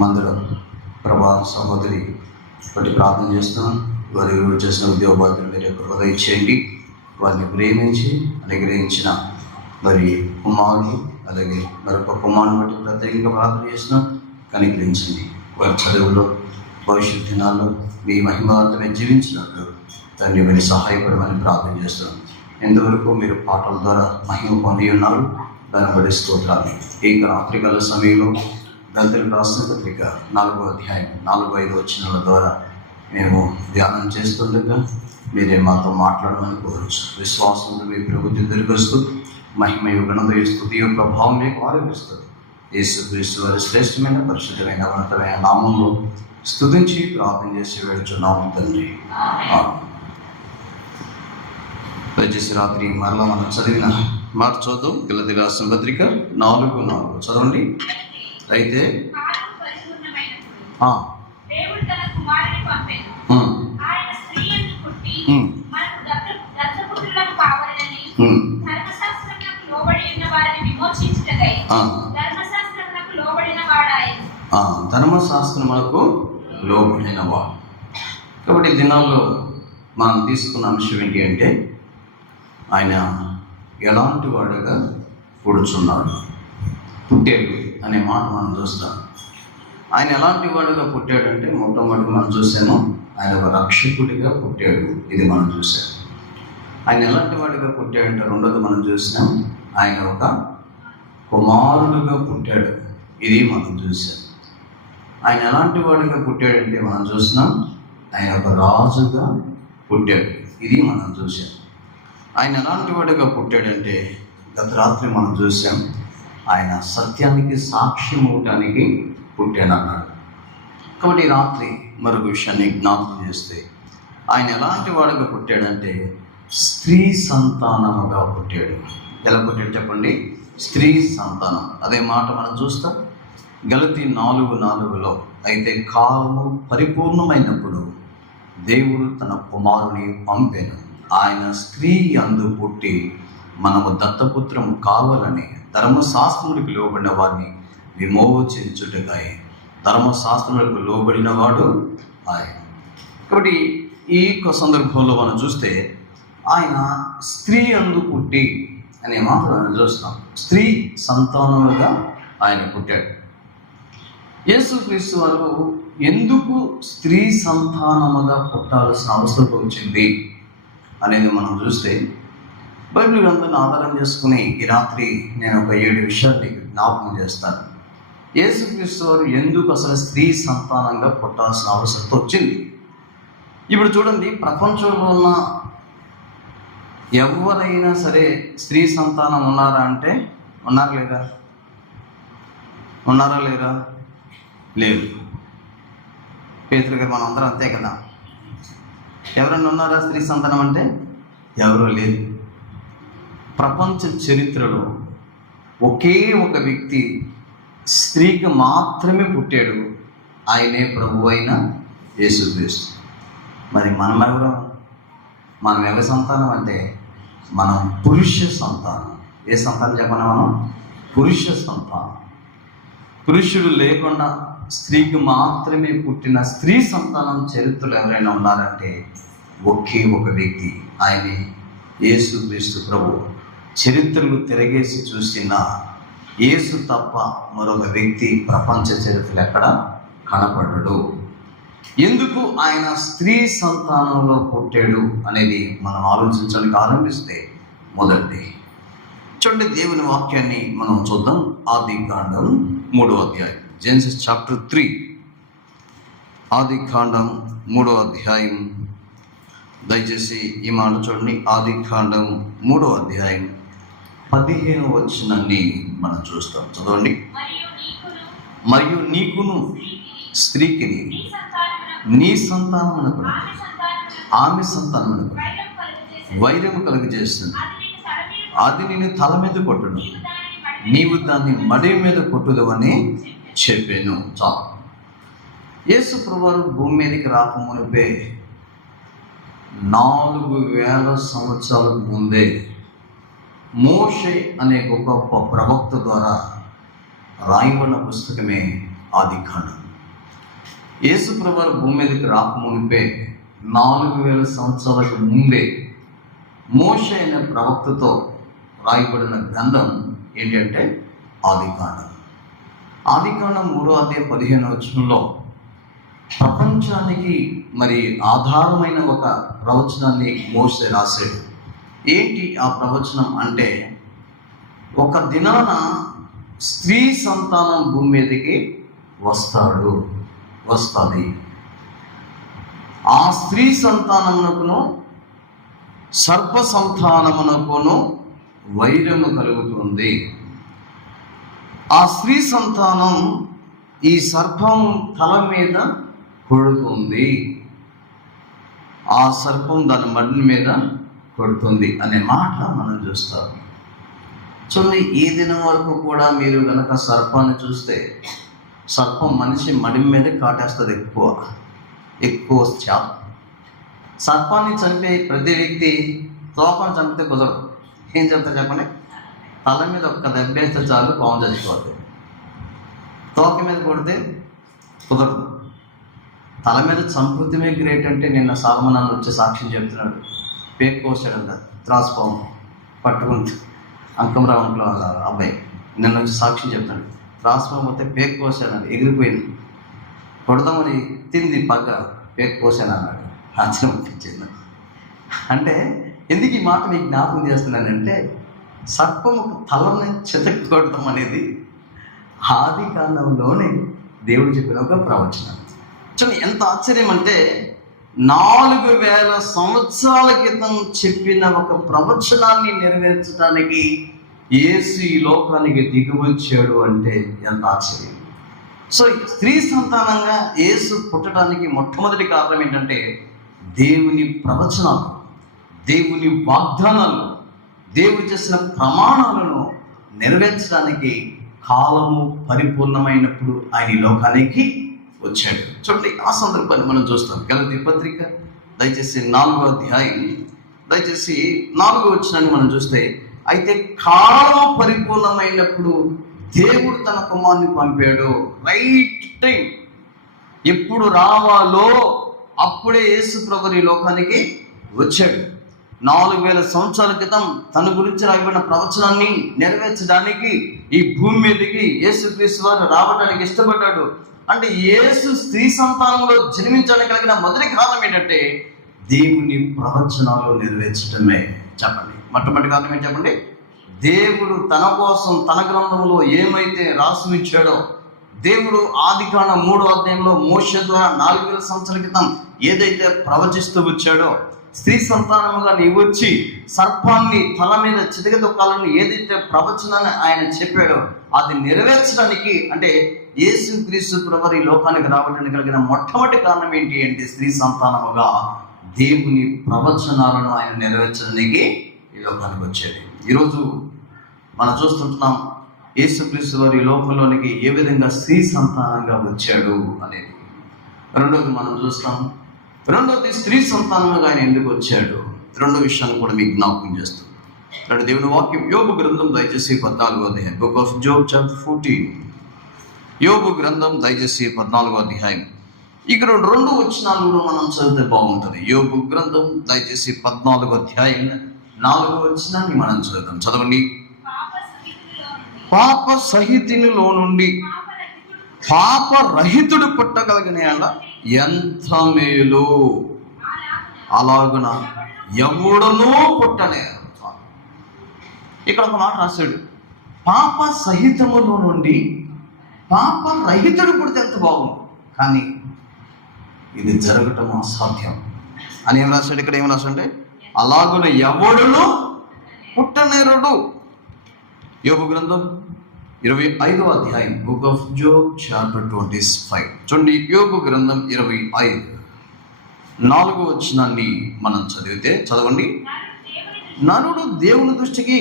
మందిరం ప్రభా సహోదరి బట్టి ప్రార్థన చేస్తున్నాం. వారి చేసిన ఉద్యోగాలు మీరు హృదయ చేయండి. వారిని ప్రేమించి అనుగ్రహించిన మరి కుమారుడు అలాగే మరొక కుమారుని బట్టి ప్రత్యేకంగా ప్రార్థన చేస్తున్నాం. కనికరించండి. వారి చదువులో భవిష్యత్ దినాల్లో మీ మహిమార్థమే జీవించినట్లు దాన్ని మీరు సహాయపడమని ప్రార్థన చేస్తున్నాం. ఎంతవరకు మీరు పాటల ద్వారా మహిమ పొంది ఉన్నారు, దాన్ని బట్టి స్తోత్రాలు. ఈ రాత్రికాల సమయంలో గంటలు రాసిన పత్రిక 4వ అధ్యాయం 4-5 వచనాల ద్వారా మేము ధ్యానం చేస్తుండగా మీరే మాతో మాట్లాడమని కోరచ్చు. విశ్వాసంతో మీ ప్రభుత్వం తిరిగొస్తూ మహిమయు ఘనతయు స్తుతియు ప్రభావం మీకు ఆరోపిస్తుంది. యేసుక్రీస్తు వారి శ్రేష్టమైన పరిశుద్ధమైన ఉన్నతమైన నామంలో స్తుతించి ప్రార్థన చేసి వేడుచున్నాము తండ్రి. దయచేసి రాత్రి మరలా మనం చదివిన మాట చూద్దాం. గలతీ రాసిన పత్రిక 4:4 చదవండి. అయితే ధర్మశాస్త్రములకు లోబడిన వాడు. కాబట్టి దినాల్లో మనం తీసుకున్న అంశం ఏంటి అంటే ఆయన ఎలాంటి వాడుగా పుడుచున్నాడు. పుట్టాడు అనే మాట మనం చూస్తాం. ఆయన ఎలాంటి వాడుగా పుట్టాడంటే మొట్టమొదటి మనం చూసాము ఆయన ఒక రక్షకుడిగా పుట్టాడు. ఇది మనం చూసాం. ఆయన ఎలాంటి వాడిగా పుట్టాడంటే రెండోది మనం చూసినాం ఆయన ఒక కుమారుడుగా పుట్టాడు. ఇది మనం చూసాం. ఆయన ఎలాంటి వాడిగా పుట్టాడంటే మనం చూసినాం ఆయన ఒక రాజుగా పుట్టాడు. ఇది మనం చూసాం. ఆయన ఎలాంటి వాడిగా పుట్టాడంటే గత రాత్రి మనం చూసాం ఆయన సత్యానికి సాక్ష్యం ఇవ్వటానికి పుట్టాడన్నాడు. కాబట్టి ఈ రాత్రి మరొక విషయాన్ని జ్ఞాపకం చేస్తే ఆయన ఎలాంటి వాడిగా పుట్టాడంటే స్త్రీ సంతానముగా పుట్టాడు. ఎలా పుట్టాడు చెప్పండి? స్త్రీ సంతానం. అదే మాట మనం చూస్తాం గలతీ 4:4 అయితే కాలము పరిపూర్ణమైనప్పుడు దేవుడు తన కుమారుని పంపెను. ఆయన స్త్రీ యందు పుట్టి మనము దత్తపుత్రము కావాలని ధర్మశాస్త్రములకు లోబడిన వారిని విమోచించుటకై. ధర్మశాస్త్రములకు లోబడిన వాడు ఆయన. కాబట్టి ఈ సందర్భంలో మనం చూస్తే ఆయన స్త్రీ యందు పుట్టి అనే మాట మనం చూస్తాం. స్త్రీ సంతానములుగా ఆయన పుట్టాడు. యేసుక్రీస్తు వారు ఎందుకు స్త్రీ సంతానముగా పుట్టాల్సిన అవసరం వచ్చింది అనేది మనం చూస్తే బైబిల్ గ్రంథాన్ని ఆధారం చేసుకుని ఈ రాత్రి నేను ఒక 7 విషయాలు జ్ఞాపకం చేస్తాను. యేసుక్రీస్తు వారు ఎందుకు అసలు స్త్రీ సంతానంగా పుట్టాల్సిన అవసరం వచ్చింది? ఇప్పుడు చూడండి, ప్రపంచంలో ఉన్న ఎవరైనా సరే స్త్రీ సంతానం ఉన్నారా అంటే ఉన్నారా లేరా? ఉన్నారా లేరా? లేదు. పేతురు గారు మనం అందరం అంతే కదా. ఎవరన్నా ఉన్నారా స్త్రీ సంతానం అంటే? ఎవరూ లేదు. ప్రపంచ చరిత్రలో ఒకే ఒక వ్యక్తి స్త్రీకి మాత్రమే పుట్టాడు. ఆయనే ప్రభు అయిన యేసుక్రీస్తు. మరి మనం ఎవరి సంతానం అంటే మనం పురుష సంతానం. ఏ సంతానం చెప్పండి? మనం పురుష సంతానం. పురుషుడు లేకుండా స్త్రీకి మాత్రమే పుట్టిన స్త్రీ సంతానం చరిత్రలో ఎవరైనా ఉన్నారంటే ఒకే ఒక వ్యక్తి, ఆయనే యేసుక్రీస్తు ప్రభు. చరిత్రలు తిరగేసి చూసిన యేసు తప్ప మరొక వ్యక్తి ప్రపంచ చరిత్రలు ఎక్కడ కనపడడు. ఎందుకు ఆయన స్త్రీ సంతానంలో పుట్టాడు అనేది మనం ఆలోచించడానికి ఆరంభిస్తే మొదటిది చూడండి, దేవుని వాక్యాన్ని మనం చూద్దాం. ఆదికాండం 3వ అధ్యాయం, జెనసిస్ చాప్టర్ 3. ఆదికాండం 3వ అధ్యాయం, దయచేసి ఈ మాట చూడండి. ఆదికాండం 3వ అధ్యాయం 15వ వచనాన్ని మనం చూస్తాం. చదవండి. మరియు నీకును స్త్రీకి నీ సంతానమునకు ఆమె సంతానమునకు వైరము కలుగజేస్తుంది. అది నేను తల మీద కొట్టును, నీవు దాన్ని మడి మీద కొట్టుదు అని చెప్పాను. చాలు. యేసు ప్రభువారు భూమి మీదకి రాకమునిపే 4000 సంవత్సరాలకు ముందే మోషే అనే గొప్ప ప్రవక్త ద్వారా రాయబడిన పుస్తకమే ఆదికాండం. యేసు ప్రభువు భూమి మీదకి రాకమునిపే 4000 సంవత్సరాలకు ముందే మోషే అనే ప్రవక్తతో రాయబడిన గ్రంథం ఏంటంటే ఆదికాండం. ఆదికాండం 3:15 ప్రపంచానికి మరి ఆధారమైన ఒక ప్రవచనాన్ని మోషే రాశాడు. ఏంటి ఆ ప్రవచనం అంటే, ఒక దినాన స్త్రీ సంతానం భూమి మీదకి వస్తుంది. ఆ స్త్రీ సంతానమునకును సర్ప సంతానమునకును వైరము కలుగుతుంది. ఆ స్త్రీ సంతానం ఈ సర్పం తల మీద కొడుతుంది, ఆ సర్పం దాని మడి మీద కొడుతుంది అనే మాట మనం చూస్తాం. చూడండి, ఈ దినం వరకు కూడా మీరు కనుక సర్పాన్ని చూస్తే, సర్పం మనిషి మడి మీద కాటేస్తుంది. ఎక్కువ శాతం సర్పాన్ని చంపే ప్రతి వ్యక్తి తోకను చంపితే కుదరదు. ఏం చెప్తారు చెప్పండి? తల మీద ఒక్క దెబ్బేస్తే చాలు, పాము చచ్చిపోతుంది. తోక మీద కొడితే కుదరదు. తల మీద చంపుతమే గ్రేట్ అంటే, నిన్న సాల్మనాన్ని వచ్చే సాక్ష్యం చెప్తున్నాడు. పేక్ కోసాడంట త్రాసుపాము పట్టుకుంటూ, అంకంరావులో అబ్బాయి నిన్న వచ్చి సాక్ష్యం చెప్తాడు. త్రాసుపాము వస్తే పేక్ కోసాడని ఎగిరిపోయింది. కొడదామని తింది పక్క, పేక్ కోసాను అన్నాడు. ఆశ్చర్యం అనిపించింది. అంటే ఎందుకు ఈ మాట మీకు జ్ఞాపకం చేస్తున్నానంటే, సర్పము తలని చితక్ కొడతాం అనేది ఆది కాలంలోనే దేవుడు చెప్పిన ఒక ప్రవచనం. చూడండి ఎంత ఆశ్చర్యం అంటే, 4000 సంవత్సరాల క్రితం చెప్పిన ఒక ప్రవచనాన్ని నెరవేర్చడానికి యేసు ఈ లోకానికి దిగివచ్చాడు అంటే ఎంత ఆశ్చర్యం. సో స్త్రీ సంతానంగా యేసు పుట్టడానికి మొట్టమొదటి కారణం ఏంటంటే, దేవుని ప్రవచనాలు, దేవుని వాగ్దానాలు, దేవుడు చేసిన ప్రమాణాలను నెరవేర్చడానికి కాలము పరిపూర్ణమైనప్పుడు ఆయన ఈ లోకానికి వచ్చాడు. చూడండి, ఆ సందర్భాన్ని మనం చూస్తాం. గలతీ పత్రిక దయచేసి 4వ అధ్యాయం, దయచేసి 4వ వచనాన్ని మనం చూస్తే, అయితే కాలం పరిపూర్ణమైనప్పుడు దేవుడు తన కుమారుని పంపాడు. రైట్ టైం ఎప్పుడు రావాలో అప్పుడే యేసు ప్రభువు ఈ లోకానికి వచ్చాడు. 4000 సంవత్సరాల క్రితం తన గురించి రాయబడిన ప్రవచనాన్ని నెరవేర్చడానికి ఈ భూమి మీదకి యేసుక్రీస్తు వారు రావడానికి ఇష్టపడ్డాడు. అంటే యేసు స్త్రీ సంతానంలో జన్మించడానికి కలిగిన మొదటి కారణం ఏంటంటే, దేవుని ప్రవచనాలు నెరవేర్చడమే. చెప్పండి, మొట్టమొదటి కారణం ఏంటి చెప్పండి? దేవుడు తన కోసం తన గ్రంథంలో ఏమైతే రాసి ఇచ్చాడో, దేవుడు ఆదికాండం 3వ అధ్యాయంలో మోషే ద్వారా 4000 సంవత్సరాల క్రితం ఏదైతే ప్రవచిస్తూ వచ్చాడో, స్త్రీ సంతానముగా నీవు వచ్చి సర్పాన్ని తల మీద చితకదొక్కాలని ఏదైతే ప్రవచనాన్ని ఆయన చెప్పాడో, అది నెరవేర్చడానికి, అంటే యేసుక్రీస్తు ప్రభువు ఈ లోకానికి రావడానికి కలిగిన మొట్టమొదటి కారణం ఏంటి అంటే, స్త్రీ సంతానముగా దేవుని ప్రవచనాలను ఆయన నెరవేర్చడానికి ఈ లోకానికి వచ్చేది. ఈరోజు మనం చూస్తుంటున్నాం యేసుక్రీస్తు వారు ఈ లోకంలోనికి ఏ విధంగా స్త్రీ సంతానంగా వచ్చాడు అనేది. రెండోది మనం చూస్తాం, రెండోది స్త్రీ సంతానంగా ఆయన ఎందుకు వచ్చాడు. రెండో విషయాన్ని కూడా మీకు జ్ఞాపకం చేస్తాం. రెండు దేవుని వాక్యం యోబు గ్రంథం దయచేసి 14వ అధ్యాయం, బుక్ ఆఫ్ జోబ్ చాప్టర్ 14. యోబు గ్రంథం దయచేసి 14వ అధ్యాయం. ఇక్కడ 2 వచనాలు మనం చదివితే బాగుంటుంది. యోబు గ్రంథం దయచేసి 14వ అధ్యాయం 4వ వచనాన్ని మనం చదువుతాం. చదవండి. పాప సహితునిలో నుండి పాప రహితుడు పుట్టగలిగిన ఎంత మేలు, అలాగున ఎవడనూ పుట్టలేరు. ఇక్కడ ఒక మాట రాశాడు, పాప సహితములో నుండి పాప రహితుడు పుడితే ఎంత బాగుంది, కానీ ఇది జరగటం అసాధ్యం అని ఏం రాశాడు. ఇక్కడ ఏం రాశాడంటే, అలాగున ఎవడును పుట్టనేరుడు. యోబు గ్రంథం 25వ అధ్యాయం, బుక్ ఆఫ్ జోబ్ చాప్టర్ 25. చూడండి, యోబు గ్రంథం 25 4వ వచనాన్ని మనం చదివితే, చదవండి. నరుడు దేవుని దృష్టికి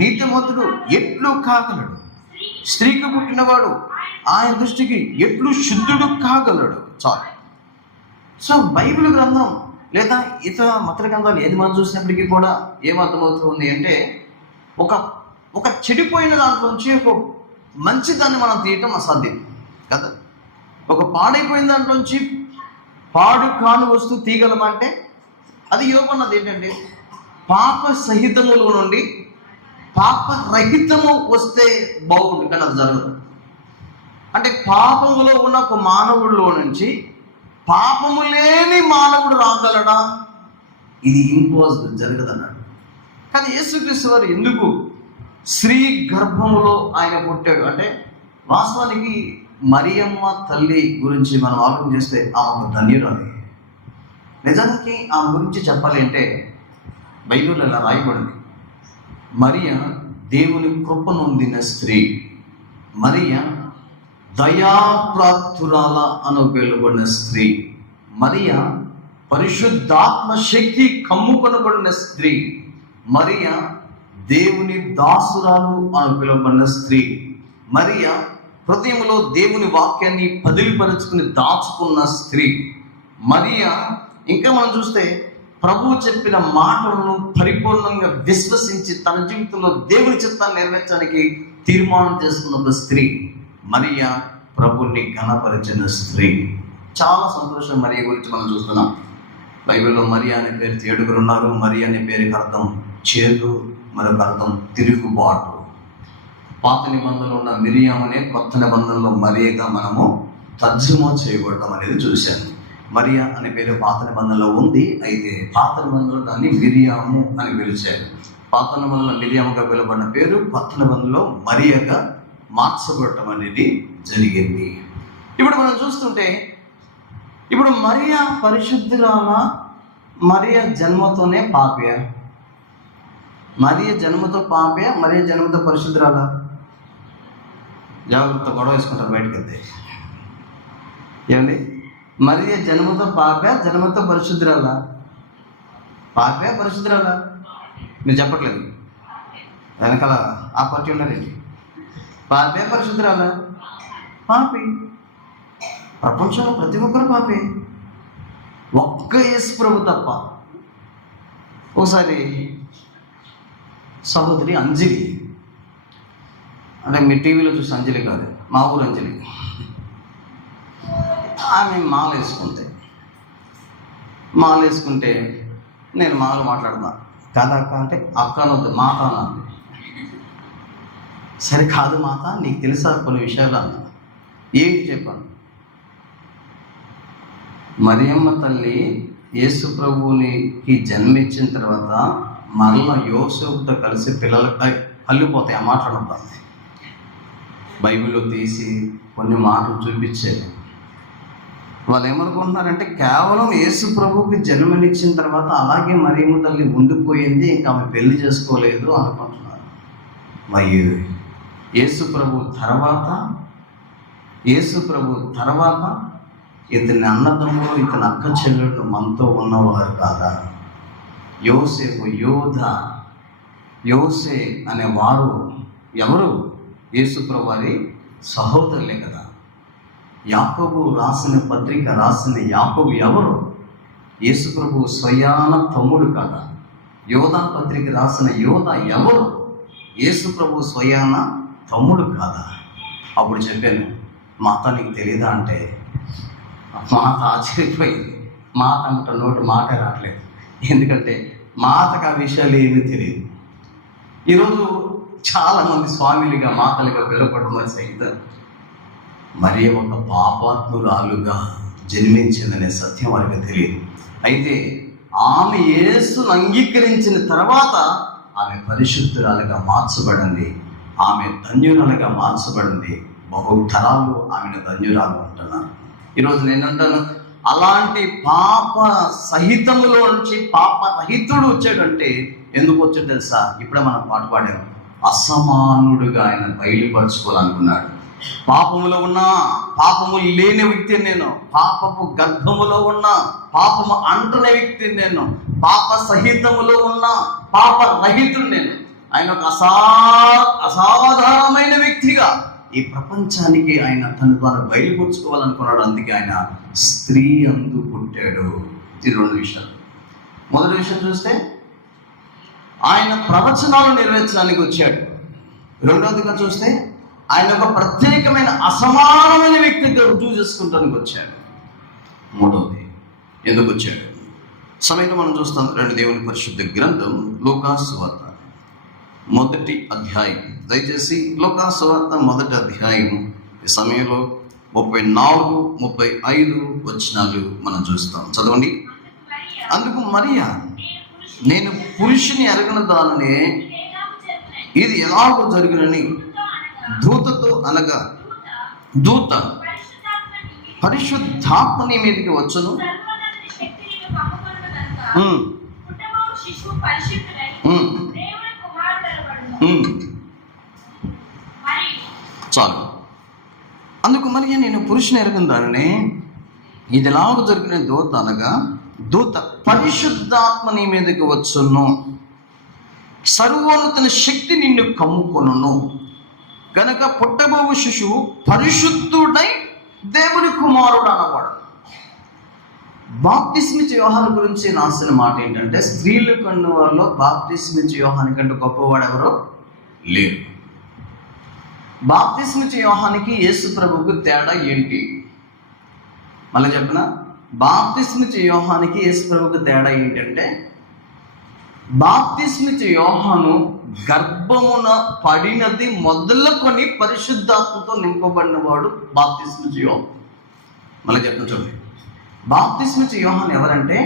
నీతిమంతుడు ఎట్లు కాగలడు, స్త్రీకి పుట్టినవాడు ఆయన దృష్టికి ఎట్లు శుద్ధుడు కాగలడు. చాలు. సో బైబిల్ గ్రంథం లేదా ఇతర మత గ్రంథాలు ఏది మనం చూసినప్పటికీ కూడా ఏమర్థమవుతుంది అంటే, ఒక చెడిపోయిన దాంట్లోంచి ఒక మంచి దాన్ని మనం తీయటం అసాధ్యం కదా. ఒక పాడైపోయిన దాంట్లోంచి పాడు కాను వస్తువు తీయగలమంటే అది యోబు అన్నది ఏంటంటే పాప సహితములో నుండి పాప రహితము వస్తే బాగుంటుంది, కానీ అది జరగదు. అంటే పాపములో ఉన్న ఒక మానవుడిలో నుంచి పాపము లేని మానవుడు రాగలడా? ఇది ఇంపాసిబుల్, జరగదన్నాడు. కానీ యేసుక్రీస్తు వారు ఎందుకు స్త్రీ గర్భములో ఆయన పుట్టాడు అంటే, వాస్తవానికి మరియమ్మ తల్లి గురించి మనం ఆలోచన చేస్తే ఆమె ధన్యురాలి. నిజానికి ఆమె గురించి చెప్పాలి అంటే బైబిల్లో ఇలా రాయబడింది, మరియ దేవుని కృప నొందిన స్త్రీ, మరియ దయాప్రాప్తురాల అని పిలువబడిన స్త్రీ, మరియ పరిశుద్ధాత్మ శక్తి కమ్ముకొనబడిన స్త్రీ, మరియ దేవుని దాసురాలు అని పిలువబడిన స్త్రీ, మరియ హృదయంలో దేవుని వాక్యాన్ని పదిలిపరుచుకుని దాచుకున్న స్త్రీ, మరియ ఇంకా మనం చూస్తే ప్రభువు చెప్పిన మాటలను పరిపూర్ణంగా విశ్వసించి తన జీవితంలో దేవుని చిత్తాన్ని నెరవేర్చడానికి తీర్మానం చేసుకున్న ఒక స్త్రీ మరియ, ప్రభుని ఘనపరిచిన స్త్రీ. చాలా సంతోషం మరియ గురించి మనం చూస్తున్నాం. బైబిల్లో మరియ అనే పేరు 7 ఉన్నారు. మరియ అనే పేరుకి అర్థం చేదు, మరొక అర్థం తిరుగుబాటు. పాత నిబంధనలో ఉన్న మిరియాము అనే కొత్త నిబంధనలో మరియగా మనము తర్జుమా చేయబడటం అనేది చూశాను. మరియా అనే పేరు పాత నిబంధనలో ఉంది, అయితే పాత నిబంధనలో దాన్ని మిరియాము అని పిలిచారు. పాత నిబంధనలో మిరియాముగా పిలువబడిన పేరు కొత్త నిబంధనలో మరియగా మార్చబడటం అనేది జరిగింది. ఇప్పుడు మనం చూస్తుంటే, ఇప్పుడు మరియా పరిశుద్ధురాల, మరియ జన్మతోనే పాపే, మరియ జన్మతో పాపే, మరియ జన్మతో పరిశుద్ధురాల? జాగ్రత్త, గొడవ వేసుకుంటారు బయటకు వెళ్తే. ఏమండి, మరియ జన్మతో పాపే, జన్మతో పరిశుద్ధురాల? పాపే పరిశుద్ధురాల? మీరు చెప్పట్లేదు, వెనకాల ఆ పార్టీ ఉన్నారండి. పాపే పరిశుద్ధురాల? పాపి. ప్రపంచంలో ప్రతి ఒక్కరు పాపే, ఒక్క యేసు ప్రభు తప్ప. ఒకసారి సహోదరి అంజలి, అంటే మీ టీవీలో చూసి అంజలి కాదు, మా ఊరు అంజలి, ఆమె మాల వేసుకుంటే నేను మాలు మాట్లాడుతున్నా, కాదా అక్క అంటే అక్క అనొద్దు, మాత అన్నది. సరే కాదు మాత, నీకు తెలుసా కొన్ని విషయాలు అన్నా. ఏంటి చెప్పాను? మరియమ్మ తల్లి యేసు ప్రభువునికి జన్మించిన తర్వాత మరల యోసేపుతో కలిసి పిల్లలకి కళ్ళిపోతాయి. ఆ మాట్లాడతాను, బైబిల్లో తీసి కొన్ని మాటలు చూపించేది. వాళ్ళు ఏమనుకుంటున్నారంటే కేవలం యేసు ప్రభువుకి జన్మనిచ్చిన తర్వాత అలాగే మరియమ్మ తల్లి ఉండిపోయింది, ఇంకా ఆమె పెళ్లి చేసుకోలేదు అనుకుంటున్నారు. మరి యేసు ప్రభు తర్వాత ఇతని అన్నదమ్ములు, ఇతని అక్క చెల్లెళ్ళు మనతో ఉన్నవారు కాదా? యోసే అనేవారు ఎవరు? యేసు ప్రభు వారి సహోదరులే కదా. యాకోబు రాసిన పత్రిక రాసిన యాకోబు ఎవరు? యేసు ప్రభు స్వయాన తమ్ముడు కదా. యోధా పత్రిక రాసిన యోధ ఎవరు? యేసు ప్రభు స్వయాన తమ్ముడు కాదా? అప్పుడు చెప్పాను, మాత నీకు తెలీదా అంటే మాత ఆశ్చర్యపోయింది. మాత అంట నోటి మాట రావట్లేదు, ఎందుకంటే మాతకు ఆ విషయాలు ఏమీ తెలియదు. ఈరోజు చాలామంది స్వామిలుగా మాతలుగా పిలువబడడం సైతం మరి ఒక పాపాత్మురాలుగా జన్మించిందనే సత్యం వారికి తెలియదు. అయితే ఆమె యేసును అంగీకరించిన తర్వాత ఆమె పరిశుద్ధురాలుగా మార్చబడింది, ఆమె ధన్యురాలుగా మార్చబడింది. బహుతరాలు ఆమెను ధన్యురాలు అంటున్నారు. ఈరోజు నేనంటాను, అలాంటి పాప సహితములో నుంచి పాప రహితుడు వచ్చాడంటే ఎందుకు వచ్చాడు తెలుసా? ఇప్పుడే మనం పాట పాడాము, అసమానుడుగా ఆయన బయలుపరచుకోవాలనుకున్నాడు. పాపములో ఉన్నా పాపము లేని వ్యక్తిని నేను, పాపపు గర్భములో ఉన్న పాపము అంటున్న వ్యక్తిని నేను, పాప సహితములో ఉన్న పాప రహితుడు నేను. ఆయన ఒక అసాధారణమైన వ్యక్తిగా ఈ ప్రపంచానికి ఆయన తను తాను బయలుపరుచుకోవాలనుకున్నాడు. అందుకే ఆయన స్త్రీ అందు పుట్టాడు. ఇది 2 విషయాలు. మొదటి విషయం చూస్తే ఆయన ప్రవచనాలు నెరవేర్చడానికి వచ్చాడు. రెండవదిగా చూస్తే ఆయన ఒక ప్రత్యేకమైన అసమానమైన వ్యక్తిగా రుజువు చేసుకుంటానికి వచ్చాడు. మూడవది ఎందుకు వచ్చాడు? సమయంలో మనం చూస్తాం. దేవుని పరిశుద్ధ గ్రంథం లూకాసు వార్త 1వ అధ్యాయం. దయచేసి లూకాసు వార్త 1వ అధ్యాయం ఈ సమయంలో 34, 35 వచనాలు మనం చూస్తాం. చదవండి. అందుకు మరియా, నేను పురుషుని ఎరగని దానినే ఇది ఎలాగో జరుగునని దూతతో అనగా, దూత పరిశుద్ధాత్మ నీ మీదకి వచ్చును, చాలు. అందుకు మరి నేను పురుషుని ఎరగని దానినే ఇది ఎలాగో జరిగిన దూత అనగా, దూత పరిశుద్ధాత్మ నీ మీదకి వచ్చును, సర్వోన్నత శక్తి నిన్ను కమ్ముకొనును, కనుక పుట్టబోవు శిశువు పరిశుద్ధుడై దేవుని కుమారుడు అనబడు. బాప్తిస్మిచ్చే యోహాను గురించి రాసిన మాట ఏంటంటే, స్త్రీలు కన్ను వారిలో బాప్తిస్మిచ్చే యోహాని కంటే గొప్పవాడు ఎవరో లేరు. బాప్తిస్మిచ్చే యోహానికి యేసు ప్రభువుకు తేడా ఏంటి? మళ్ళీ చెప్పిన, బాప్తిస్మిచ్చే యోహానికి యేసు ప్రభువుకు తేడా ఏంటంటే, బాప్తిస్మిచ్చే యోహాను గర్భమున పడినది మొదలుకొని పరిశుద్ధాత్మతో నింపబడిన వాడు బాప్తిస్మిచ్చే యోహాను. మళ్ళీ చెప్తాను చూడండి. బాప్తిస్మిచ్చే యోహాను ఎవరంటే,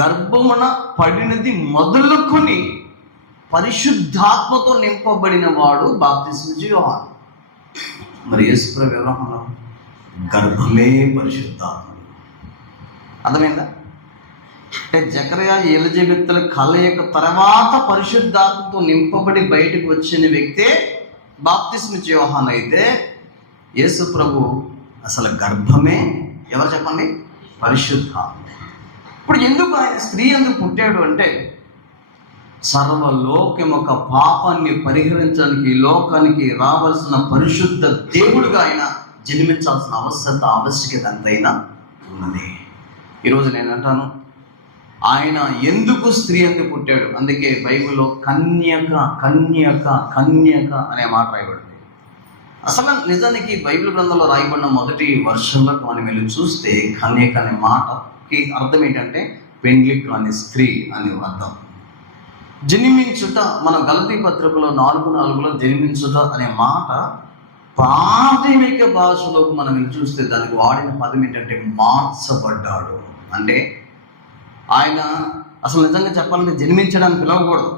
గర్భమున పడినది మొదలుకొని పరిశుద్ధాత్మతో నింపబడిన వాడు బాప్తిస్మిచ్చే యోహాను. మరి యేసు ప్రభు ఎవరన్నా? గర్భమే పరిశుద్ధాత్మ. అర్థమైందా? అంటే జకరియా ఎలిజబెత్తుల కలయిక తర్వాత పరిశుద్ధాత్మతో నింపబడి బయటకు వచ్చిన వ్యక్తే బాప్తిస్మిచ్చే యోహాను. అయితే యేసు ప్రభు అసలు గర్భమే ఎవరు చెప్పండి? పరిశుద్ధాత్మ. ఇప్పుడు ఎందుకు ఆయన స్త్రీ ఎందుకు పుట్టాడు అంటే, సర్వలోకం ఒక పాపాన్ని పరిహరించడానికి లోకానికి రావాల్సిన పరిశుద్ధ దేవుడిగా ఆయన జన్మించాల్సిన ఆవశ్యకత ఎంతైనా ఉన్నది. ఈరోజు నేను అంటాను, ఆయన ఎందుకు స్త్రీ ఎందుకు పుట్టాడు? అందుకే బైబిల్లో కన్యక కన్యక కన్యక అనే మాట రాయబడింది. అసలు నిజానికి బైబిల్ గ్రంథంలో రాయబడిన మొదటి వర్షంలోకి మనం వెళ్ళి చూస్తే కన్యక అనే మాటకి అర్థం ఏంటంటే పెండ్లి కాని స్త్రీ అని అర్థం. జన్మించుట, మన గలతీ పత్రికలో 4:4 జన్మించుట అనే మాట ప్రాథమిక భాషలోకి మనం వెళ్ళి చూస్తే దానికి వాడిన పదం ఏంటంటే మార్చబడ్డాడు. అంటే ఆయన అసలు నిజంగా చెప్పాలంటే జన్మించడానికి పిలవకూడదు.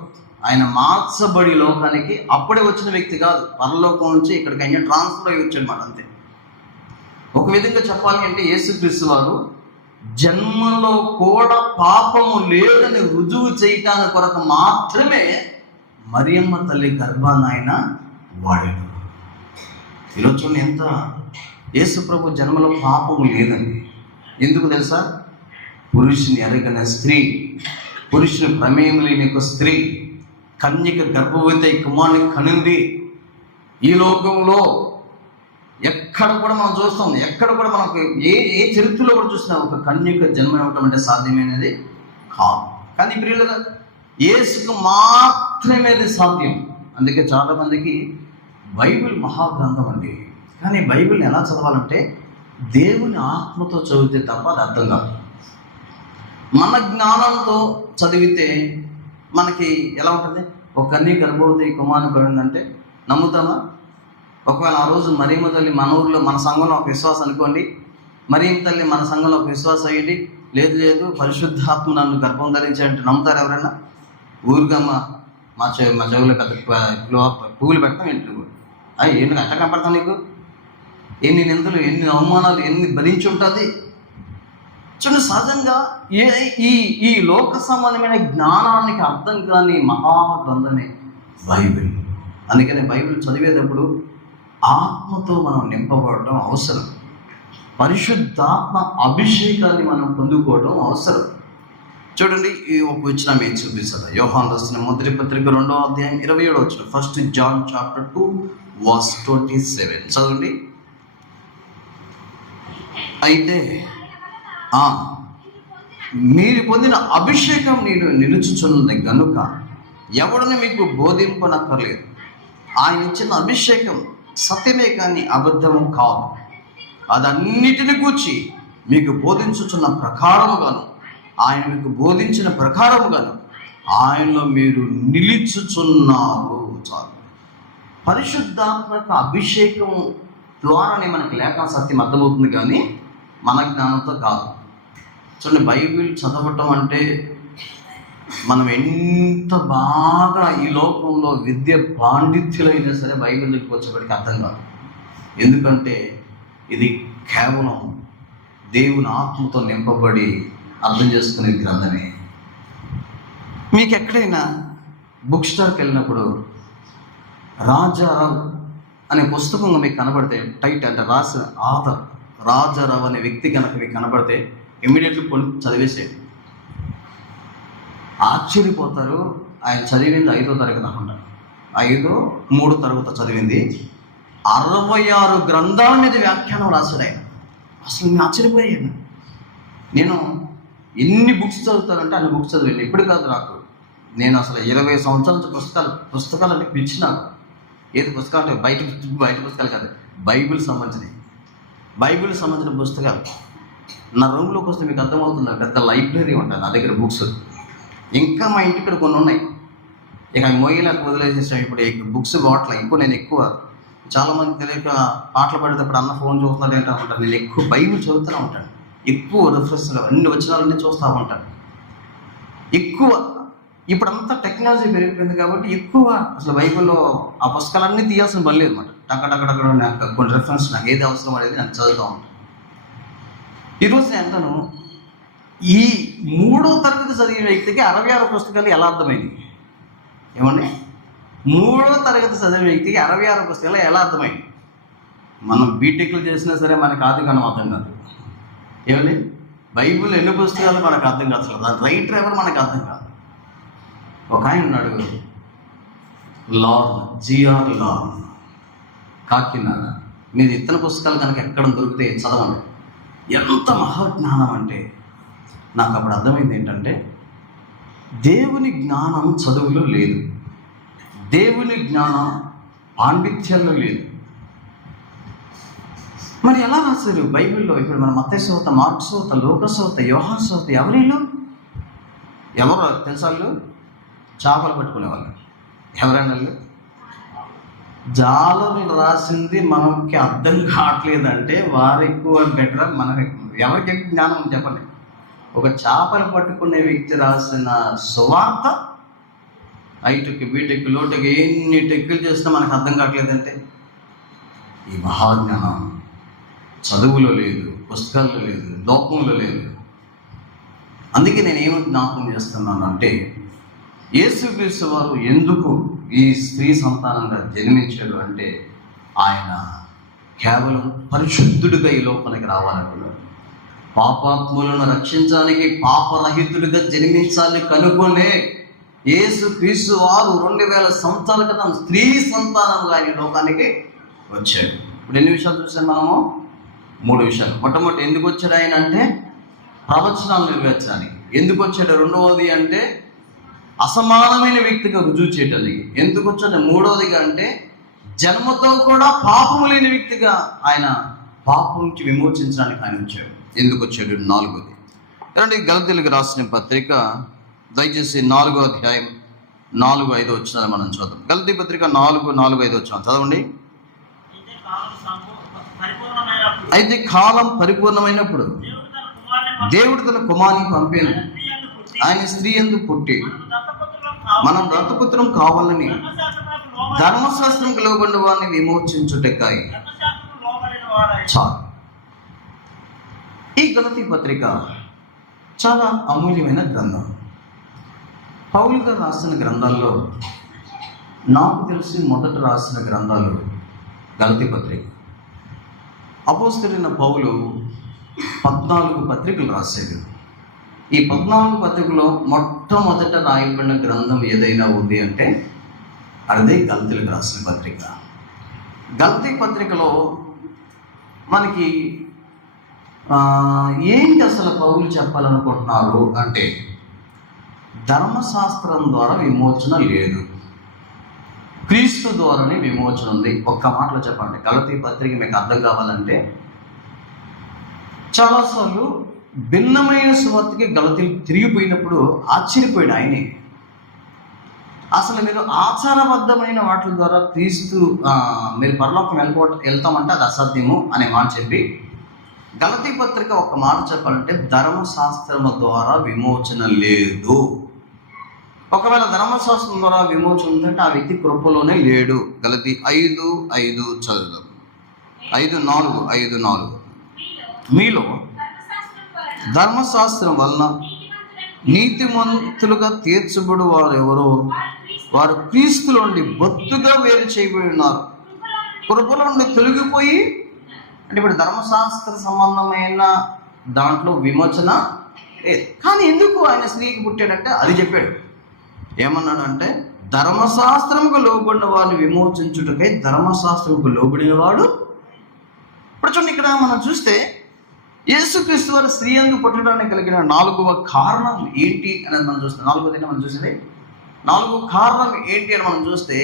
ఆయన మార్చబడి లోకానికి అప్పుడే వచ్చిన వ్యక్తి కాదు, పరలోకం నుంచి ఇక్కడికి ఆయన ట్రాన్స్ఫర్ అయ్యి వచ్చాడన్నమాట. అంతే. ఒక విధంగా చెప్పాలి అంటే యేసుక్రీస్తు వారు జన్మలో కూడా పాపము లేదని రుజువు చేయటానికి కొరకు మాత్రమే మరియమ్మ తల్లి గర్భాన్ని ఆయన వాడాడు. ఈరోజు చూడండి, ఎంత యేసు ప్రభు జన్మలో పాపము లేదండి. ఎందుకు తెలుసా? పురుషుని ఎరగని స్త్రీ, పురుషుని ప్రమేయం లేని ఒక స్త్రీ కన్యక గర్భవతి కుమారుని కనింది. ఈ లోకంలో ఎక్కడ కూడా మనం చూస్తాం, ఎక్కడ కూడా మనకు ఏ చరిత్రలో కూడా చూస్తున్నాం ఒక కన్యక జన్మ ఇవ్వటం అంటే సాధ్యమైనది కాదు. కానీ ప్రియులుగా యేసుకు మాత్రమే అది సాధ్యం. అందుకే చాలామందికి బైబిల్ మహాగ్రంథం అండి, కానీ బైబిల్ని ఎలా చదవాలంటే దేవుని ఆత్మతో చదివితే తప్ప అది అర్థం కాదు. మన జ్ఞానంతో చదివితే మనకి ఎలా ఉంటుంది? ఒక కన్య గర్భవతి కుమారుని పడిందంటే నమ్ముతామా? ఒకవేళ ఆ రోజు మరియమ్మ తల్లి మన ఊర్లో మన సంఘంలో ఒక విశ్వాసం అనుకోండి, మరియమ్మ తల్లి మన సంఘంలో ఒక విశ్వాసం అయ్యింది, లేదు లేదు పరిశుద్ధాత్మ నన్ను గర్భం ధరించాడంటే నమ్ముతారు ఎవరైనా? ఊరికమ్మ మా చెవులో పెద్ద పువ్వులు పెడతాం ఇంట్లో. ఏంటి అట్లా కనపడతాం? నీకు ఎన్ని నిందలు, ఎన్ని అవమానాలు, ఎన్ని భరించి ఉంటుంది. చూడండి, సహజంగా ఈ లోక సంబంధమైన జ్ఞానానికి అర్థం కాని మహాగ్రంథమే బైబిల్. అందుకనే బైబిల్ చదివేటప్పుడు ఆత్మతో మనం నింపబడటం అవసరం. పరిశుద్ధాత్మ అభిషేకాన్ని మనం పొందుకోవడం అవసరం. చూడండి, ఈ ఒక వచనం ఏం చూపిస్తారు? యోహాను రాసిన మొదటి పత్రిక 2వ అధ్యాయం 27వ వచనం. 1 John chapter 2:27 చదవండి. అయితే మీరు పొందిన అభిషేకం నేను నిలుచుచున్నది గనుక ఎవడని మీకు బోధింపనక్కర్లేదు. ఆయన ఇచ్చిన అభిషేకం సత్యమే కానీ అబద్ధము కాదు. అదన్నిటిని గూర్చి మీకు బోధించుచున్న ప్రకారముగాను, ఆయన మీకు బోధించిన ప్రకారముగాను ఆయనలో మీరు నిలుచుచున్నారు. చాలు. పరిశుద్ధాత్మక అభిషేకం ద్వారానే మనకి లేఖన సత్యం అర్థమవుతుంది, కానీ మన జ్ఞానంతో కాదు. చూడండి, బైబిల్ చదవటం అంటే మనం ఎంత బాగా ఈ లోకంలో విద్య పాండిత్యులైనా సరే బైబిల్కి వచ్చేప్పటికి అర్థం కాదు. ఎందుకంటే ఇది కేవలం దేవుని ఆత్మతో నింపబడి అర్థం చేసుకునే గ్రంథమే. మీకు ఎక్కడైనా బుక్ స్టార్కి వెళ్ళినప్పుడు రాజారావు అనే పుస్తకం మీకు కనబడితే, టైట్ అంటే రాసిన ఆథర్ రాజారావు అనే వ్యక్తి కనుక మీకు కనబడితే ఇమ్మీడియట్లీ కొని చదివేసేది. ఆశ్చర్యపోతారు. ఆయన చదివింది 5వ తరగతి అనుకుంటా, 3వ తరగతి చదివింది. 66 గ్రంథాల మీద వ్యాఖ్యానం రాశాడు ఆయన. అసలు నేను ఆశ్చర్యపోయాను. నేను ఎన్ని బుక్స్ చదువుతానంటే అన్ని బుక్స్ చదివాను. ఇప్పుడు కాదు, నాకు నేను అసలు 20 సంవత్సరాల నుంచి పుస్తకాలు అంటే పిచ్చి నాకు. ఏది పుస్తకాలు అంటే బయట పుస్తకాలు కాదు, బైబిల్ సంబంధించిన పుస్తకాలు. నా రూమ్లోకి వస్తే మీకు అర్థమవుతుంది, పెద్ద లైబ్రరీ ఉంటుంది నా దగ్గర బుక్స్. ఇంకా మా ఇంటి ఇక్కడ కొన్ని ఉన్నాయి, ఇక మోయిలాకు వదిలేసేసాం. ఇప్పుడు బుక్స్ వాటల ఇప్పుడు నేను ఎక్కువ, చాలామంది తెలియక పాటలు పాడేటప్పుడు అన్న ఫోన్ చూస్తున్నాడు ఏంటో ఉంటాను. నేను ఎక్కువ బైబిల్ చదువుతూనే ఉంటాను. ఎక్కువ రిఫరెన్స్లు అన్ని వచనాలన్నీ చూస్తూ ఉంటాను. ఎక్కువ ఇప్పుడంతా టెక్నాలజీ పెరిగిపోయింది కాబట్టి ఎక్కువ అసలు బైబిల్లో ఆ పుస్తకాలన్నీ తీయాల్సిన పని లేదు అనమాట. టక్కడక్కడ నాకు కొన్ని రిఫరెన్స్ నాకు ఏది అవసరం అనేది నాకు చదువుతూ ఉంటాను. ఈరోజు నేను అంటాను, ఈ 3వ తరగతి చదివిన వ్యక్తికి 66 పుస్తకాలు ఎలా అర్థమైంది? ఏమండి, 3వ తరగతి చదివిన వ్యక్తికి 66 పుస్తకాలు ఎలా అర్థమైంది? మనం బీటెక్లు చేసినా సరే మనకు ఆది కాలం అర్థం కాదు. ఏమండి, బైబిల్ ఎన్ని పుస్తకాలు మనకు అర్థం కాదు, అసలు దాని రైటర్ ఎవరు మనకు అర్థం కాదు. ఒక ఆయన ఉన్నాడు, జిఆర్ లార్డ్, కాకినాడ. మీరు ఇతర పుస్తకాలు కనుక ఎక్కడ దొరికితే చదవండి. ఎంత మహాజ్ఞానం అంటే నాకు అప్పుడు అర్థమైంది ఏంటంటే, దేవుని జ్ఞానం చదువులో లేదు, దేవుని జ్ఞానం పాండిత్యంలో లేదు. మరి ఎలా రాశారు బైబిల్లో? ఇప్పుడు మన మత్తయి సువార్త, మార్కు సువార్త, లూకా సువార్త, యోహాను సువార్త, ఎవరు తెలుసా? వాళ్ళు చేపలు పట్టుకునేవాళ్ళు. ఎవరైనా జాలరు రాసింది మనకి అర్థం కావట్లేదంటే వారు ఎక్కువ బెటరా, మనకి ఎవరికి జ్ఞానం చెప్పండి. ఒక చేపలు పట్టుకునే వ్యక్తి రాసిన సువార్త ఐటెక్ బీటెక్ లోటెక్ ఎన్ని టెక్కులు చేసినా మనకు అర్థం కావట్లేదంటే ఈ మహాజ్ఞానం చదువులో లేదు, పుస్తకాల్లో లేదు, లోకంలో లేదు. అందుకే నేను ఏమి జ్ఞాపకం చేస్తున్నాను అంటే, యేసుక్రీస్తు వారు ఎందుకు ఈ స్త్రీ సంతానంగా జన్మించాడు అంటే, ఆయన కేవలం పరిశుద్ధుడిగా ఈ లోకానికి రావాలనుకున్నాడు. పాపాత్ములను రక్షించడానికి పాపరహితుడిగా జన్మించాలని కనుగొనే యేసుక్రీస్తు వారు 2000 సంవత్సరాల క్రితం స్త్రీ సంతానంగా ఈ లోకానికి వచ్చాడు. ఇప్పుడు ఎన్ని విషయాలు చూసాం మనము? 3 విషయాలు. మొట్టమొదటి ఎందుకు వచ్చాడు ఆయన అంటే ప్రవచనాలు నెరవేర్చడానికి. ఎందుకు వచ్చాడు? రెండవది అంటే అసమానమైన వ్యక్తిగా రుజువు చేయడానికి. ఎందుకు వచ్చాడు? మూడవదిగా అంటే జన్మతో కూడా పాపము లేని వ్యక్తిగా ఆయన పాపం నుంచి విమోచించడానికి ఆయన వచ్చాడు. ఎందుకు వచ్చాడు? 4వది. ఏమంటే గలతీయులకు రాసిన పత్రిక దయచేసి 4వ అధ్యాయం 4-5 వచ్చిన మనం చూద్దాం. గలతీ పత్రిక 4-5 వచ్చాం చదవండి. అయితే కాలం పరిపూర్ణమైనప్పుడు దేవుడు తన కుమారుని పంపాను, ఆయన స్త్రీ యందు పుట్టి మనం దత్తపుత్రం కావాలని ధర్మశాస్త్రంకు లోబడిన వారిని విమోచించుటకై. చాలు. ఈ గలతీ పత్రిక చాలా అమూల్యమైన గ్రంథం. పౌలు గారు రాసిన గ్రంథాల్లో నాకు తెలిసి మొదట రాసిన గ్రంథాలు గలతీ పత్రిక. అపోస్తలుడైన పౌలు 14 పత్రికలు రాశాడు. ఈ 14 పత్రికలో మొట్టమొదట రాయబడిన గ్రంథం ఏదైనా ఉంది అంటే అదే గలతీలకు రాసిన పత్రిక. గలతీ పత్రికలో మనకి ఏంటి అసలు పౌలు చెప్పాలనుకుంటున్నారు అంటే, ధర్మశాస్త్రం ద్వారా విమోచన లేదు, క్రీస్తు ద్వారానే విమోచన ఉంది. ఒక్క మాటలో చెప్పండి, గలతీ పత్రిక మీకు అర్థం కావాలంటే, చాలాసార్లు భిన్నమైన సువార్తకి గలతీలు తిరిగిపోయినప్పుడు ఆశ్చర్యపోయాడు ఆయనే. అసలు మీరు ఆచారబద్ధమైన వాటి ద్వారా క్రీస్తు మీరు పరలోకం వెళ్తామంటే అది అసాధ్యము అనే మాట చెప్పి, గలతీ పత్రిక ఒక మాట చెప్పాలంటే ధర్మశాస్త్రము ద్వారా విమోచన లేదు. ఒకవేళ ధర్మశాస్త్రం ద్వారా విమోచన ఉందంటే ఆ వ్యక్తి కృపలోనే లేడు. గలతీ 5:5 చదువుదాం. 5:4 మీలో ధర్మశాస్త్రం వలన నీతిమంతులుగా తీర్చబడు వారు ఎవరో వారు క్రీస్తులో నుండి బొత్తుగా వేరు చేయబడి ఉన్నారు, కృపలో నుండి తొలగిపోయి. అంటే ఇప్పుడు ధర్మశాస్త్ర సంబంధమైన దాంట్లో విమోచన లేదు. కానీ ఎందుకు ఆయన స్త్రీకి పుట్టాడంటే అది చెప్పాడు. ఏమన్నాడు అంటే, ధర్మశాస్త్రముకు లోబడిన వారిని విమోచించుటకై ధర్మశాస్త్రముకు లోబడిన వాడు. ఇప్పుడు చూడండి, ఇక్కడ మనం చూస్తే యేసుక్రీస్తు వారు స్త్రీ యందు పుట్టడానికి కలిగిన 4వ కారణం ఏంటి అనేది మనం చూస్తే, 4వది మనం చూసేది 4వ కారణం ఏంటి అని మనం చూస్తే,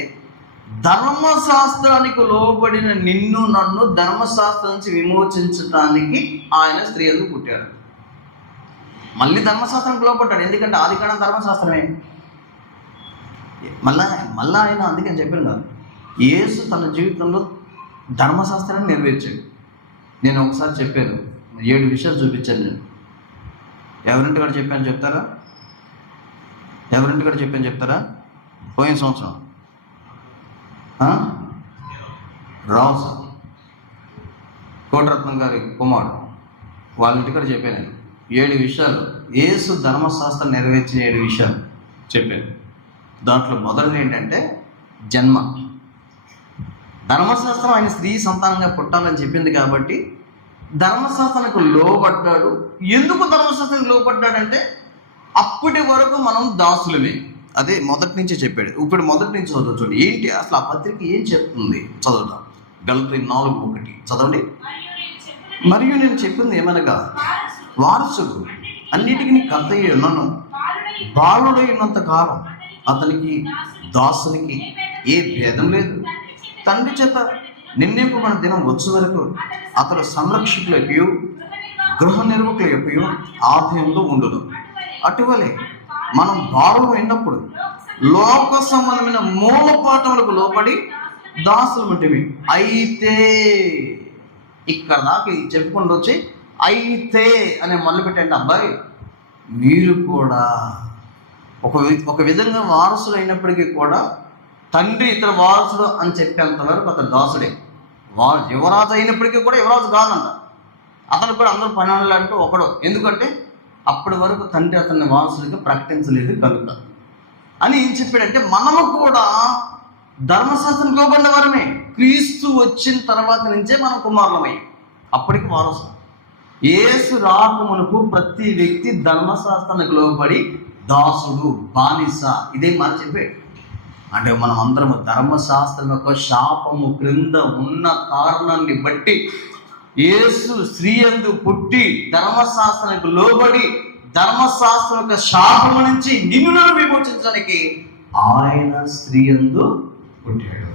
ధర్మశాస్త్రానికి లోబడిన నిన్ను నన్ను ధర్మశాస్త్రం నుంచి విమోచించడానికి ఆయన స్త్రీ యందు పుట్టాడు. మళ్ళీ ధర్మశాస్త్రానికి లోబడ్డాడు, ఎందుకంటే ఆదికాండం ధర్మశాస్త్రమే. మళ్ళా ఆయన అందుకని చెప్పాను కదా, యేసు తన జీవితంలో ధర్మశాస్త్రాన్ని నెరవేర్చాడు. నేను ఒకసారి చెప్పాను, 7 విషయాలు చూపించాను. నేను ఎవరింటికాడ చెప్పాను చెప్తారా? ఎవరింటికాడ చెప్పాను చెప్తారా? పోయిన సంవత్సరం రావు కోటరత్నం గారి కుమారుడు వాళ్ళ ఇంటికాడ చెప్పాను నేను 7 విషయాలు. యేసు ధర్మశాస్త్రం నెరవేర్చిన 7 విషయాలు చెప్పాను. దాంట్లో మొదటిది ఏంటంటే జన్మ. ధర్మశాస్త్రం ఆయన స్త్రీ సంతానంగా పుట్టాలని చెప్పింది కాబట్టి ధర్మశాస్త్రానికి లోబడ్డాడు. ఎందుకు ధర్మశాస్త్రానికి లోబడ్డాడంటే అప్పటి వరకు మనం దాసులమే. అదే మొదటి నుంచి చెప్పాడు. ఇప్పుడు మొదటి నుంచి చదువు చూడండి, ఏంటి అసలు ఆ పత్రిక ఏం చెప్తుంది చదువుదాం. గలతీ 4:1 చదవండి. మరియు నేను చెప్పింది ఏమనగా, వారసుడు అన్నిటికీ కర్త ఉన్నాను, బాలుడై ఉన్నంత కాలం అతనికి దాసునికి ఏ భేదం లేదు. తండ్రి చేత నిన్నింపబడిన దినం వచ్చే వరకు అతడు సంరక్షకులైపోయు గృహ నిర్వహకులైపోయు ఆధీనంలో ఉండును. అటువలే మనం భారం అయినప్పుడు లోక సంబంధమైన మూలపాఠములకు లోబడి దాసులు ఉంటేవి. అయితే ఇక్కడ దాకా చెప్పుకుంటూ వచ్చి అయితే అనే మొదలు పెట్టండి. అబ్బాయి మీరు కూడా ఒక విధంగా వారసుడు అయినప్పటికీ కూడా తండ్రి ఇతర వారసుడు అని చెప్పేంత వరకు అతను దాసుడే. యువరాజు అయినప్పటికీ కూడా యువరాజు కాదంట. అతను కూడా అందరూ పనులు అంటూ ఒకడు. ఎందుకంటే అప్పటి వరకు తండ్రి అతన్ని వారసుడిగా ప్రకటించలేదు కనుక అని ఏం చెప్పాడంటే, మనము కూడా ధర్మశాస్త్రం లోబడిన వారమే. క్రీస్తు వచ్చిన తర్వాత నుంచే మనం కుమారులమయ్యాం. అప్పటికి వారసు. యేసు రాకమునకు ప్రతి వ్యక్తి ధర్మశాస్త్రానికి లోబడి దాసుడు, బానిస. ఇదే మాట చెప్పాడు. అంటే మనం అందరము ధర్మశాస్త్రం యొక్క శాపము క్రింద ఉన్న కారణాన్ని బట్టి యేసు స్త్రీ యందు పుట్టి ధర్మశాస్త్రానికి లోబడి ధర్మశాస్త్రం యొక్క శాపము నుంచి నిన్ను విమోచించడానికి ఆయన స్త్రీ యందు పుట్టాడు.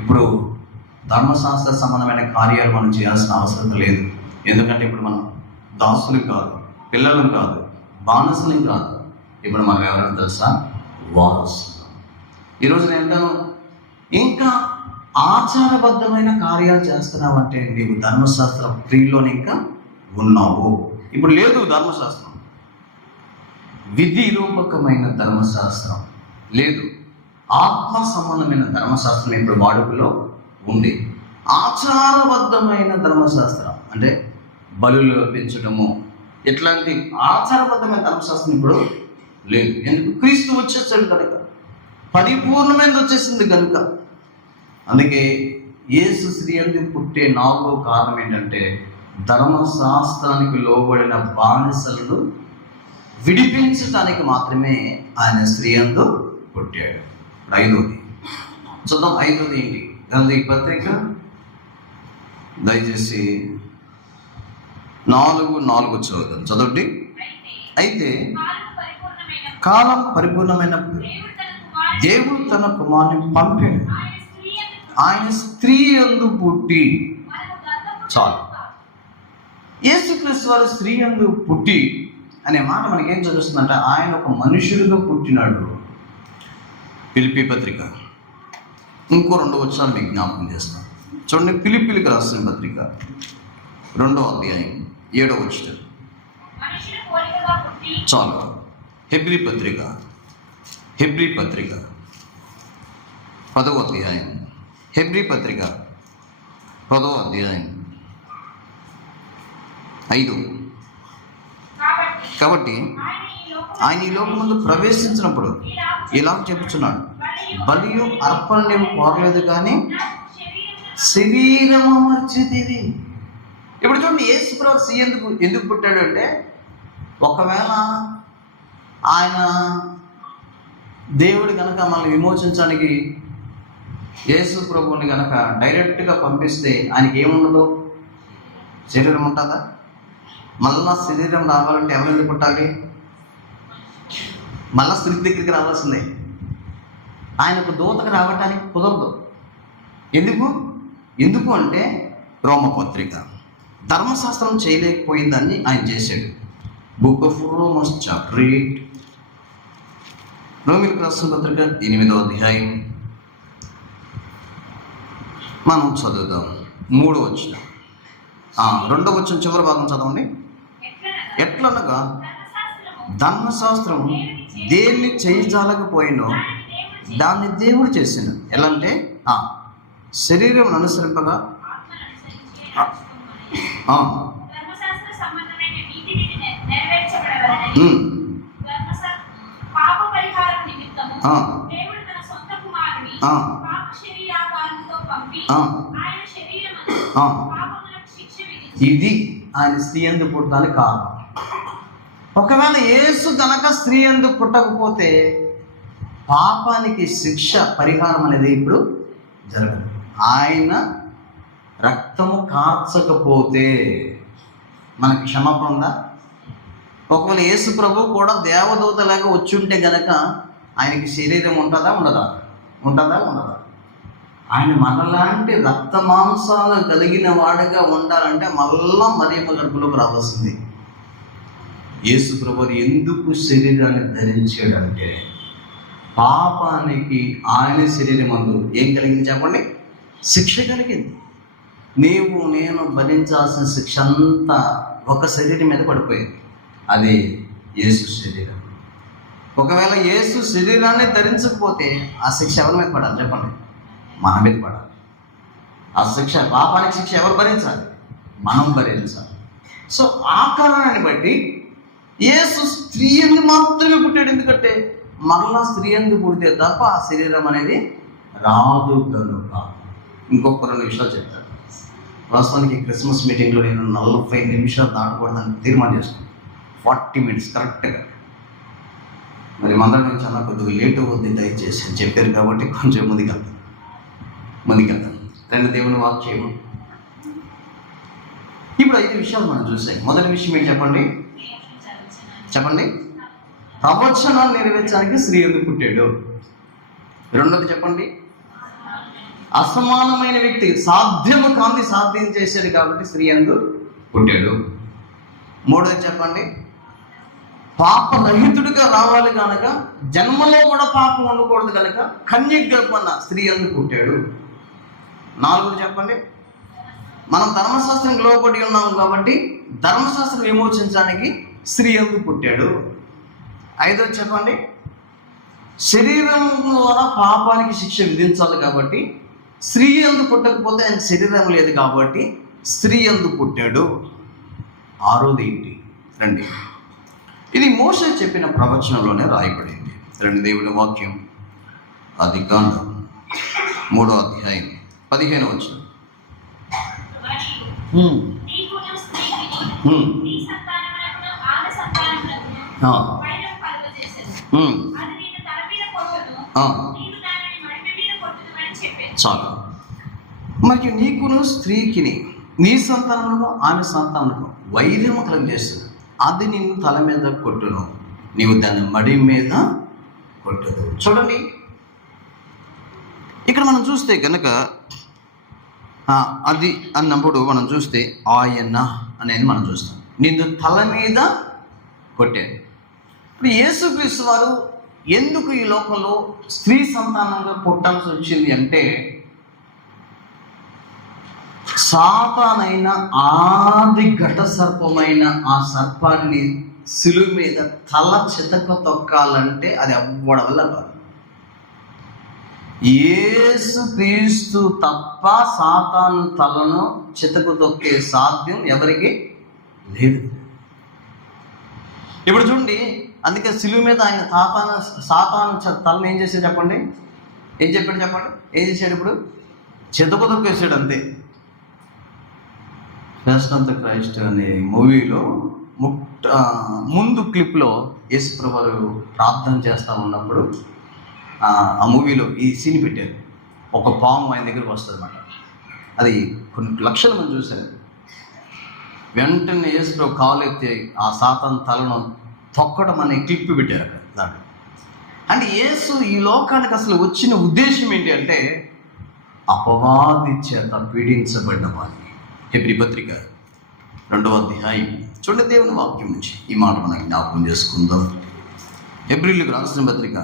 ఇప్పుడు ధర్మశాస్త్ర సంబంధమైన కార్యాలు మనం చేయాల్సిన అవసరం లేదు. ఎందుకంటే ఇప్పుడు మనం దాసులు కాదు, పిల్లలు కాదు, బానిసలు కాదు. ఇప్పుడు మనం ఎవరైనా తెలుసా? వారసులు. ఈరోజు నేను అంటాను, ఇంకా ఆచారబద్ధమైన కార్యాలు చేస్తున్నావంటే నీవు ధర్మశాస్త్ర క్రియలోనే ఇంకా ఉన్నావు. ఇప్పుడు లేదు ధర్మశాస్త్రం, విధి రూపకమైన ధర్మశాస్త్రం లేదు, ఆత్మ సంబంధమైన ధర్మశాస్త్రం ఇప్పుడు వాడుకలో ఉంది. ఆచారబద్ధమైన ధర్మశాస్త్రం అంటే బలులు పెంచడము, ఇట్లాంటి ఆచారబద్ధమైన ధర్మశాస్త్రం ఇప్పుడు లేదు. ఎందుకు? క్రీస్తు వచ్చేసాడు కనుక, పరిపూర్ణమైనది వచ్చేసింది కనుక. అందుకే యేసు స్త్రీ యందు పుట్టే 4వ కారణం ఏంటంటే ధర్మశాస్త్రానికి లోబడిన బానిసలను విడిపించడానికి మాత్రమే ఆయన స్త్రీ యందు పుట్టాడు. 5వది చూద్దాం. 5వది ఏంటి? గలతీ పత్రిక దయచేసి 4:4 చదువుతాం. చదవండి. అయితే కాలం పరిపూర్ణమైనప్పుడు దేవుడు తన కుమారుని పంపాడు. ఆయన స్త్రీ యందు పుట్టి. చాలు. యేసుక్రీస్తు వారు స్త్రీ యందు పుట్టి అనే మాట మనకేం చదువుతుందంటే ఆయన ఒక మనుషుడిగా పుట్టినాడు. ఫిలిప్పీ పత్రిక ఇంకో 2 వచనాలు మీకు జ్ఞాపకం చేస్తాను. చూడండి, ఫిలిప్పీలకు రాసిన పత్రిక 2వ అధ్యాయం 7వ వచనం. చాలు. హెబ్రీ పత్రిక 10వ అధ్యాయం. హెబ్రీ పత్రిక 10వ అధ్యాయం 5. కాబట్టి ఆయన ఈ లోకమందు ప్రవేశించినప్పుడు ఇలా చెప్పుచున్నాడు, బలియు అర్పణ నీవు కోరలేదు కానీ శరీరము మర్చితివి. ఇప్పుడు చూడండి, యేసు ప్రభు స్త్రీ ఎందుకు పుట్టాడు అంటే, ఒకవేళ ఆయన దేవుడు కనుక మనల్ని విమోచించడానికి యేసు ప్రభువుని కనుక డైరెక్ట్గా పంపిస్తే ఆయనకి ఏముండదు? శరీరం ఉంటుందా? మళ్ళా శరీరం రావాలంటే ఎవరు పుట్టాలి? మళ్ళా స్త్రీ దగ్గరికి రావాల్సిందే. ఆయనకు దూతకు రావటానికి కుదరదు. ఎందుకు అంటే రోమపత్రిక ధర్మశాస్త్రం చేయలేకపోయిందని ఆయన చేశాడు. బుక్ ఆఫ్ రోమన్స్ చాప్టర్ 8, రోమిలకు రాసిన పత్రిక 8వ అధ్యాయం మనం చదువుదాం. 3వ వచనం, 2వ వచనం చివరి భాగం చదవండి. ఎట్లనగా ధర్మశాస్త్రము దేన్ని చేయజాలకపోయినో దాన్ని దేవుడు చేసిండు. ఎలా అంటే శరీరం అనుసరింపగా ఇది ఆయన స్త్రీ యందు పుట్టడానికి కారణం. ఒకవేళ యేసు గనక స్త్రీ యందు పుట్టకపోతే పాపానికి శిక్ష పరిహారం అనేది ఇప్పుడు జరగదు. ఆయన రక్తము కార్చకపోతే మనకి క్షమాపణ ఉందా? ఒకవేళ యేసు ప్రభు కూడా దేవదూతలాగా వచ్చి ఉంటే గనక ఆయనకి శరీరం ఉంటుందా ఉండదా? ఆయన మనలాంటి రక్త మాంసాలు కలిగిన వాడుగా ఉండాలంటే మళ్ళా మరియమ్మ గర్భంలోకి రావాల్సింది. యేసు ప్రభు ఎందుకు శరీరాన్ని ధరించాడంటే పాపానికి ఆయన శరీరం అందు ఏం కలిగింది చెప్పండి? శిక్ష కలిగింది. నేను భరించాల్సిన శిక్ష అంతా ఒక శరీరం మీద పడిపోయింది. అది యేసు శరీరం. ఒకవేళ యేసు శరీరాన్ని ధరించకపోతే ఆ శిక్ష ఎవరి మీద పడాలి చెప్పండి? మన మీద పడాలి. ఆ శిక్ష, పాపానికి శిక్ష ఎవరు భరించాలి? మనం భరించాలి. సో ఆ కారణాన్ని బట్టి యేసు స్త్రీ యందు మాత్రమే పుట్టాడు. ఎందుకంటే మరలా స్త్రీ యందు పుడితే తప్ప ఆ శరీరం అనేది రాదు కనుక. ఇంకొక 2 విషయాలు చెప్తాను. వాస్తవానికి క్రిస్మస్ మీటింగ్లో నేను 45 నిమిషాలు దాటకూడదని తీర్మానం చేసుకున్నాను. 40 minutes కరెక్ట్గా. మరి మందరం నుంచి అన్న కొద్దిగా లేట్ అవుద్ది దయచేసి అని చెప్పారు కాబట్టి కొంచెం ముందుకెళ్తాను. రెండు దేవుని వాక్యము. ఇప్పుడు 5 విషయాలు మనం చూసాం. మొదటి విషయం ఏంటి చెప్పండి? ప్రవచనాన్ని నెరవేర్చడానికి స్త్రీ యందు పుట్టాడు. రెండోది చెప్పండి, అసమానమైన వ్యక్తి, సాధ్యము కాంతి సాధ్యం చేశాడు కాబట్టి స్త్రీ యందు పుట్టాడు. మూడోది చెప్పండి, పాపరహితుడిగా రావాలి కనుక, జన్మలో కూడా పాపం ఉండకూడదు కనుక కన్యక గర్భాన స్త్రీ యందు పుట్టాడు. నాలుగోది చెప్పండి, మనం ధర్మశాస్త్రం లోబడి ఉన్నాము కాబట్టి ధర్మశాస్త్రం విమోచించడానికి స్త్రీ యందు పుట్టాడు. ఐదోది చెప్పండి, శరీరం ద్వారా పాపానికి శిక్ష విధించాలి కాబట్టి స్త్రీ యందు పుట్టకపోతే ఆయన శరీరం లేదు కాబట్టి స్త్రీ యందు పుట్టాడు. ఆరోది ఏంటి రండి, ఇది మోషే చెప్పిన ప్రవచనంలోనే రాయబడింది. రండి దేవుని వాక్యం, ఆదికాండం 3వ అధ్యాయం 15వ వచనం. చాలు. మరియు నీకును స్త్రీకిని, నీ సంతానమును ఆమె సంతానమును వైర్యము కలుగజేస్తుంది. అది నిన్ను తల మీద కొట్టును, నీవు దాన్ని మడి మీద కొట్టదు. చూడండి, ఇక్కడ మనం చూస్తే కనుక అది అన్నప్పుడు మనం చూస్తే ఆయన అనేది మనం చూస్తాం. నిన్ను తల మీద కొట్టాడు. ఇప్పుడు యేసుక్రీస్తు వారు ఎందుకు ఈ లోకంలో స్త్రీ సంతానంగా పుట్టాల్సి వచ్చింది అంటే, సాతానైన ఆది ఘట సర్పమైన ఆ సర్పాన్ని శిలువ మీద తల చితక తొక్కాలంటే అది అవ్వడం వల్ల కాదు. యేసుక్రీస్తు తప్ప సాతాను తలను చితకు తొక్కే సాధ్యం ఎవరికి లేదు. ఇప్పుడు చూడండి, అందుకే శిలువ మీద ఆయన సాతాను తలను ఏం చేశాడు చెప్పండి? ఏం చెప్పాడు చెప్పండి? ఏం చేశాడు? ఇప్పుడు చితకు తొక్కేసాడు అంతే. ఫస్ట్ ఆఫ్ ద క్రైస్ట్ అనే మూవీలో ముందు క్లిప్లో యేసుప్రభు వారు ప్రార్థన చేస్తూ ఉన్నప్పుడు ఆ మూవీలో ఈ సీన్ పెట్టారు. ఒక పాము ఆయన దగ్గరికి వస్తుంది అన్నమాట. అది కొన్ని లక్షల మంది చూశారు. వెంటనే యేసుప్రభు కాలు ఎత్తి ఆ సాతాను తలను తొక్కడం అనే క్లిప్ పెట్టారు అక్కడ దాంట్లో. అంటే యేసు ఈ లోకానికి అసలు వచ్చిన ఉద్దేశం ఏంటి అంటే, అపవాది చేత పీడించబడిన వారిని. హెబ్రీ పత్రిక 2వ అధ్యాయం చూడండి, దేవుని వాక్యం నుంచి ఈ మాట మనం జ్ఞాపకం చేసుకుందాం. హెబ్రీలకు రాసిన పత్రిక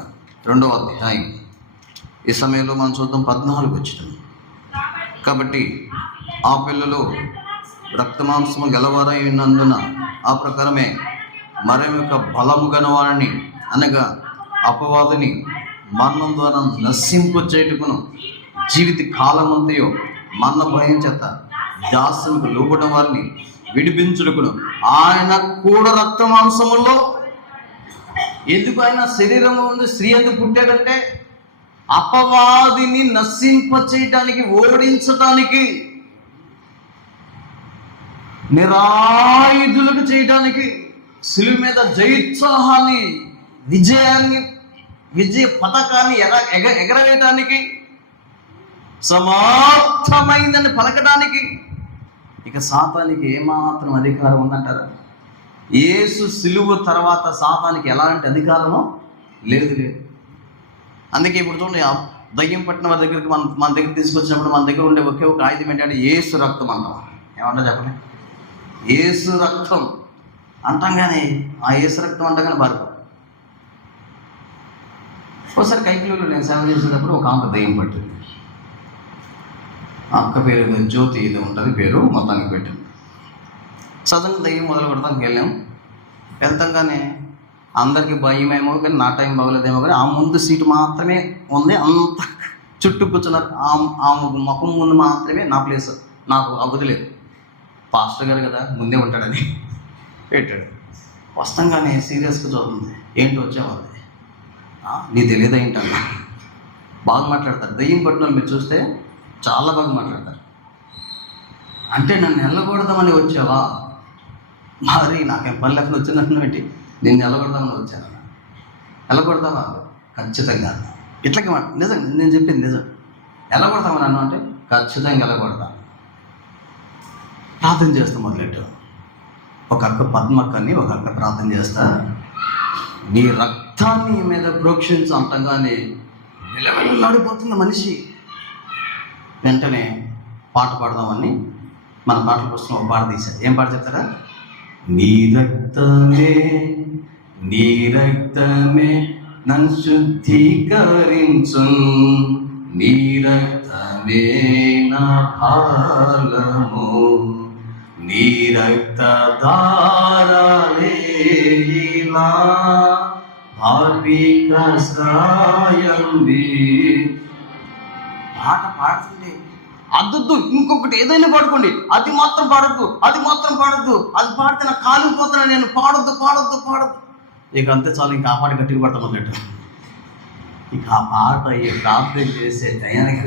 2వ అధ్యాయం ఈ సమయంలో మనం చూద్దాం 14 వచ్చిన. కాబట్టి ఆ పిల్లలు రక్తమాంసము గలవారై ఉన్నందున ఆ ప్రకారమే మరొక బలము గలవారిని అనగా అపవాదిని మరణం ద్వారా నశింపు చేయుటకును జీవిత కాలమంతయు మరణ భయం చేత దాసులకు లోబడిన వారిని విడిపించుటకును ఆయన కూడా రక్త మాంసములో. ఎందుకు ఆయన శరీరంలో ఉంది స్త్రీ ఎందుకు పుట్టాడంటే, అపవాదిని నశింప చేయటానికి, ఓడించటానికి, నిరాయుధులకు చేయడానికి, శిలువ మీద జయోత్సాహాన్ని, విజయ పథకాన్ని ఎగరవేయటానికి, సమాప్తమైందని పలకడానికి. ఇక సాతానికి ఏమాత్రం అధికారం ఉందంటారా? యేసు సిలువ తర్వాత సాతానికి ఎలాంటి అధికారమో లేదు. అందుకే ఇప్పుడు చూడండి, దయ్యం పట్టిన వారి దగ్గరికి మన దగ్గర తీసుకొచ్చినప్పుడు మన దగ్గర ఉండే ఒకే ఒక ఆయుధం ఏంటంటే యేసు రక్తం అంటాం. ఏమంటా చెప్పండి? యేసు రక్తం అంటాం, కానీ ఆ యేసు రక్తం అంటాం కానీ బారు. ఒకసారి కైకిలో నేను సేవ చేసేటప్పుడు ఒక ఆమె దయ్యం పట్టింది. ఆ అక్క పేరు జ్యోతి ఇది ఉంటుంది పేరు, మొత్తానికి పెట్టాను. సడన్గా దయ్యం మొదలు పెడతానికి వెళ్తాం కానీ అందరికీ భయమేమో, కానీ నా టైం బాగోలేదేమో, కానీ ఆ ముందు సీటు మాత్రమే ఉంది. అంత చుట్టూ కూర్చున్నారు. ఆ ముఖం ముందు మాత్రమే నా ప్లేస్, నాకు అవధలేదు. పాస్టర్ గారు కదా ముందే ఉంటాడని పెట్టాడు. వస్తాంగానే సీరియస్గా చూస్తుంది. ఏంటి వచ్చేవాళ్ళు, నీ తెలియదు ఏంటన్నా బాగా మాట్లాడతారు. దయ్యం పట్టిన వాళ్ళు మీరు చూస్తే చాలా బాగా మాట్లాడతారు. అంటే నన్ను వెళ్ళకూడదామని వచ్చావా? మరి నాకేం పని లేకుండా వచ్చిందంటున్నా ఏంటి? నేను వెళ్ళకూడదామని వచ్చాను. వెళ్ళకూడదామా? ఖచ్చితంగా. ఇట్లకి నిజం, నేను చెప్పింది నిజం. వెళ్ళకూడదామని అన్నా అంటే ఖచ్చితంగా వెళ్ళకూడదా. ప్రార్థన చేస్తాం మొదలెట్టు. ఒక అక్క పద్మక్కని ఒక అక్క ప్రార్థన చేస్తా, నీ రక్తాన్ని మీద ప్రోక్షించు అంటంగానే నిలబడిపోతుంది మనిషి. వెంటనే పాట పాడదామని మన పాటల పుస్తకం ఒక పాట తీశారు. ఏం పాట చెప్తారా? నీ రక్తమే నన్ను శుద్ధీకరించు, నీ రక్తమే నా ఫలము, నీ రక్త ధారలేలా భావిక సాయంది. పాట పాడుతుంటే అద్దొద్దు, ఇంకొకటి ఏదైనా పాడుకోండి, అది మాత్రం పాడద్దు, అది మాత్రం పాడద్దు, అది పాడితే నాకు కాలిపోతున్నా, నేను పాడొద్దు. ఇక అంతే చాలు, ఇంకా ఆ పాట గట్టిగా పడతాం అన్నట్టు. ఇక ఆ పాట ప్రార్థన చేసే టయానికి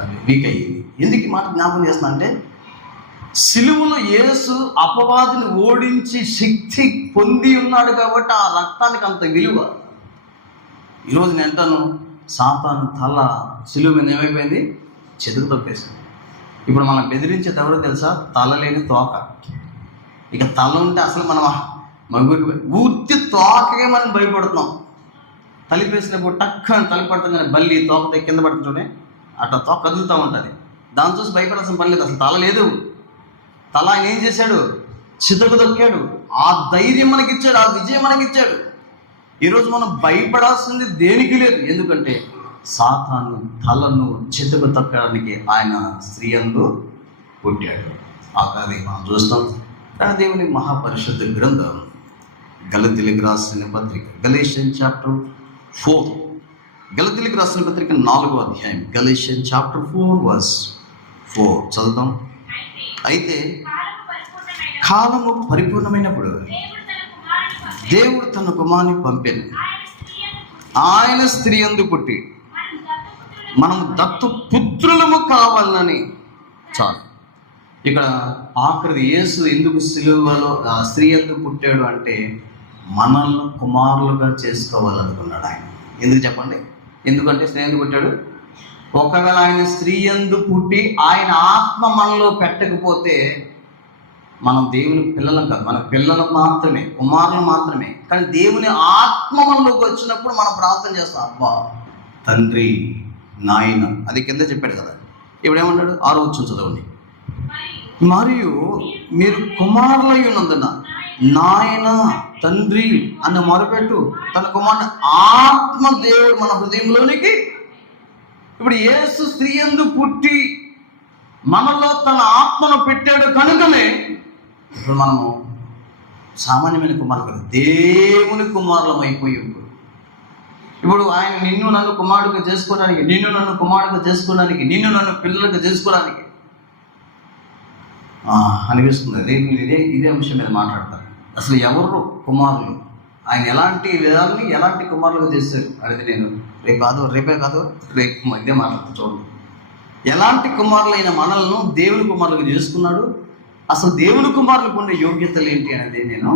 అది వీక్ అయ్యింది. ఎందుకు ఈ మాట జ్ఞాపకం చేస్తున్నా అంటే, సిలువలో యేసు అపవాదిని ఓడించి శక్తి పొంది ఉన్నాడు కాబట్టి ఆ రక్తానికి అంత విలువ. ఈరోజు నేను అంటాను, సాతాను తల సిలువ మీద ఏమైపోయింది? చెదురు తొక్కేసింది. ఇప్పుడు మనం బెదిరించేది ఎవరో తెలుసా? తల లేని తోక. ఇక తల ఉంటే అసలు మనం పూర్తి తోకగా మనం భయపడుతున్నాం. తలిపేసినప్పుడు టక్కని తలిపడతాం, బల్లి తోక కింద పడుతుంటే అట్లా తోక కదులుతూ ఉంటుంది. దాని చూసి భయపడాల్సిన పని లేదు. అసలు తల లేదు. తల ఆయన ఏం చేశాడు? చితకు దొక్కాడు. ఆ ధైర్యం మనకిచ్చాడు, ఆ విజయం మనకిచ్చాడు. ఈరోజు మనం భయపడాల్సింది దేనికి లేదు. ఎందుకంటే సాతాను తలను చితకు తొక్కడానికి ఆయన స్త్రీ యందు పుట్టాడు. ఆఖరి మనం చూస్తాం. కానీ దేవుని మహాపరిశుద్ధ గ్రంథం గలతీయులకు రాసిన పత్రిక, గలేషియన్ చాప్టర్ 4, గలతీయులకు రాసిన పత్రిక 4వ అధ్యాయం, గలేషియన్ చాప్టర్ 4:4 చదువుతాం. అయితే కాలము పరిపూర్ణమైనప్పుడు దేవుడు తన కుమారుని పంపాను. ఆయన స్త్రీ యందు పుట్టి మనం దత్తు పుత్రులము కావాలని. చాలు. ఇక్కడ ఆఖరిది యేసు ఎందుకు సిలువలో స్త్రీ యందు పుట్టాడు అంటే మనల్ని కుమారులుగా చేసుకోవాలనుకున్నాడు ఆయన. ఎందుకు చెప్పండి? ఎందుకంటే స్త్రీ యందు పుట్టాడు. ఒకవేళ ఆయన స్త్రీ యందు పుట్టి ఆయన ఆత్మ మనలో పెట్టకపోతే మనం దేవుని పిల్లలం కాదు, మన పిల్లలు మాత్రమే, కుమారులు మాత్రమే. కానీ దేవుని ఆత్మ మనలోకి వచ్చినప్పుడు మనం ప్రార్థన చేస్తాం, అబ్బా తండ్రి నాయన. అది కింద చెప్పాడు కదా. ఇప్పుడు ఏమన్నాడు? 6వ వచనం చదవండి. మరియు మీరు కుమారులై ఉన్నందున నాయన తండ్రి అన్న మొరపెట్టు తన కుమారుని ఆత్మ దేవుడు మన హృదయంలోనికి. ఇప్పుడు యేసు స్త్రీ యందు పుట్టి మనలో తన ఆత్మను పెట్టాడు కనుకనే ఇప్పుడు మనము సామాన్యమైన కుమారులు కాదు, దేవుని కుమారులం అయిపోయి. ఇప్పుడు ఆయన నిన్ను నన్ను కుమారుడుగా చేసుకోవడానికి, నిన్ను నన్ను కుమారుడుగా చేసుకోవడానికి, నిన్ను నన్ను పిల్లలుగా చేసుకోవడానికి అనిపిస్తుంది. ఇదే అంశం మీద మాట్లాడతారు. అసలు ఎవరు కుమారులు, ఆయన ఎలాంటి విధాలని ఎలాంటి కుమారులుగా చేశారు అనేది నేను రేపే కాదు రేపు ఇదే మాట్లాడుతూ చూడండి. ఎలాంటి కుమారులైన మనల్ని దేవుని కుమారులుగా చేసుకున్నాడు. అసలు దేవుని కుమారులకు ఉండే యోగ్యతలు ఏంటి అనేది నేను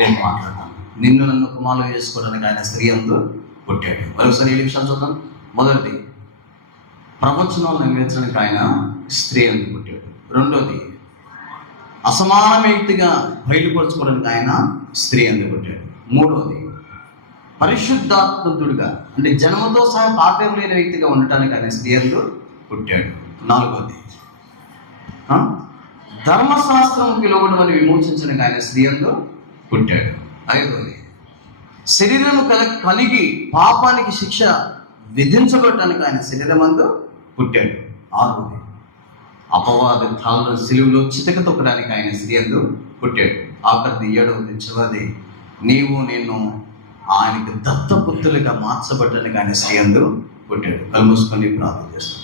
రేపు మాట్లాడతాను. నిన్ను నన్ను కుమారులుగా చేసుకోవడానికి ఆయన స్త్రీ యందు పుట్టాడు. మరొకసారి ఏ విషయాలు చూద్దాం. మొదటిది, ప్రవచనాలు నెరవేర్చడానికి ఆయన స్త్రీ యందు పుట్టాడు. రెండోది, అసమాన వ్యక్తిగా బయలుపరచుకోవడానికి ఆయన స్త్రీ యందు పుట్టాడు. మూడవది, పరిశుద్ధాత్మకుడుగా అంటే జన్మతో సహా పాపం లేని వ్యక్తిగా ఉండటానికి ఆయన స్త్రీ యందు పుట్టాడు. నాలుగవది, ధర్మశాస్త్రంకి లోబడి విమోచించడానికి ఆయన స్త్రీ యందు పుట్టాడు. ఐదవది, శరీరం కలిగి పాపానికి శిక్ష విధించబడటానికి ఆయన శరీరం యందు పుట్టాడు. ఆరవది, అపవాద తాళ్ళ సిలువలో చితక తొక్కడానికి ఆయన స్త్రీ యందు పుట్టాడు. ఆఖరిది, ఏడవది, చివరిది, నీవు నేను ఆయనకి దత్తపుత్రులుగా మార్చబడటానికి ఆయన స్త్రీ యందు పుట్టాడు. కళ్ళు మూసుకొని ప్రార్థన చేస్తాం.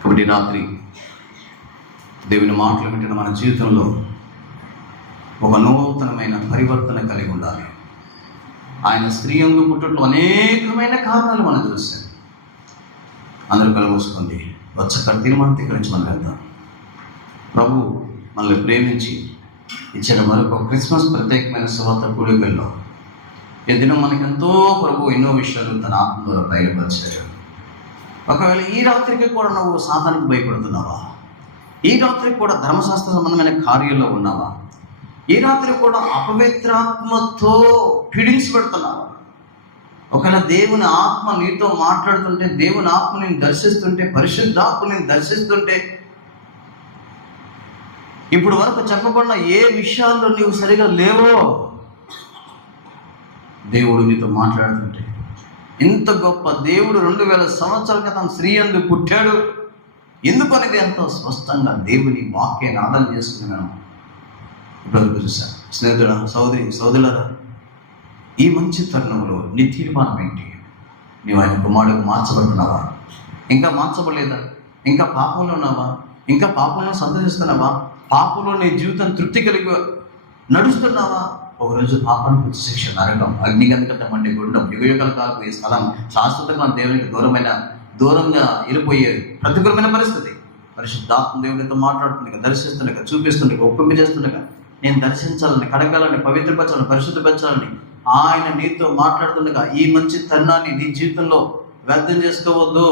కాబట్టి రాత్రి దేవుని మాటలు వింటున్న మన జీవితంలో ఒక నూతనమైన పరివర్తన కలిగి ఉండాలి. ఆయన స్త్రీ యందు పుట్టట్లో అనేకమైన కారణాలు మనం చూస్తాం. అందరూ కళ్ళు మూసుకుంది వచ్చక్కడ తీర్మానం గురించి మనం వెళ్తాం. ప్రభు మనల్ని ప్రేమించి ఇచ్చిన మరొక క్రిస్మస్ ప్రత్యేకమైన సువార్త కూడికల్లో ఈ దినం మనకెంతో ప్రభు ఎన్నో విషయాలు తన ఆత్మ ద్వారా బయలుపరిచారు. ఒకవేళ ఈ రాత్రికి కూడా నువ్వు సాతానికి భయపడుతున్నావా? ఈ రాత్రికి కూడా ధర్మశాస్త్ర సంబంధమైన కార్యాల్లో ఉన్నావా? ఈ రాత్రి కూడా అపవిత్రాత్మతో పీడించబడుతున్నావా? ఒకవేళ దేవుని ఆత్మ నీతో మాట్లాడుతుంటే, దేవుని ఆత్మ నేను దర్శిస్తుంటే, పరిశుద్ధాత్మ నేను దర్శిస్తుంటే, ఇప్పుడు వరకు చెప్పబడిన ఏ విషయాల్లో నీవు సరిగా లేవో దేవుడు నీతో మాట్లాడుతుంటే, ఇంత గొప్ప దేవుడు 2000 సంవత్సరాల క్రితం స్త్రీ యందు పుట్టాడు ఎందుకు అనేది ఎంతో స్పష్టంగా దేవుని వాక్యాన్ని ఆధారం చేసుకుని మనం ఇప్పుడు చూసాం. స్నేహితుడా, సోదరులారా, ఈ మంచి తరుణంలో నీ తీర్మానం ఏంటి? నీవు ఆయన కుమారుడికి మార్చబడుతున్నావా? ఇంకా మార్చబడలేదా? ఇంకా పాపంలో ఉన్నావా? ఇంకా పాపంలో సంతోషిస్తున్నావా? పాపంలో నీ జీవితం తృప్తి కలిగి నడుస్తున్నావా? ఒకరోజు పాపానికి వచ్చి శిక్ష, నరకం, అగ్నిగంధకం అంటే గుండం, యుగయుగాల కాకు ఈ స్థలం శాశ్వతంగా దేవునికి దూరంగా వెళ్ళిపోయే ప్రతికూలమైన పరిస్థితి. పరిశుద్ధాత్మ దేవునితో మాట్లాడుతుండగా, దర్శిస్తుండగా, చూపిస్తుండగా, ఒప్పింపజేస్తుండగా, నేను దర్శించాలని, కడగాలని, పవిత్రపరచాలని, పరిశుద్ధపరచాలని ఆయన నీతో మాట్లాడుతుండగా ఈ మంచి తరుణాన్ని నీ జీవితంలో వ్యర్థం చేసుకోవద్దు.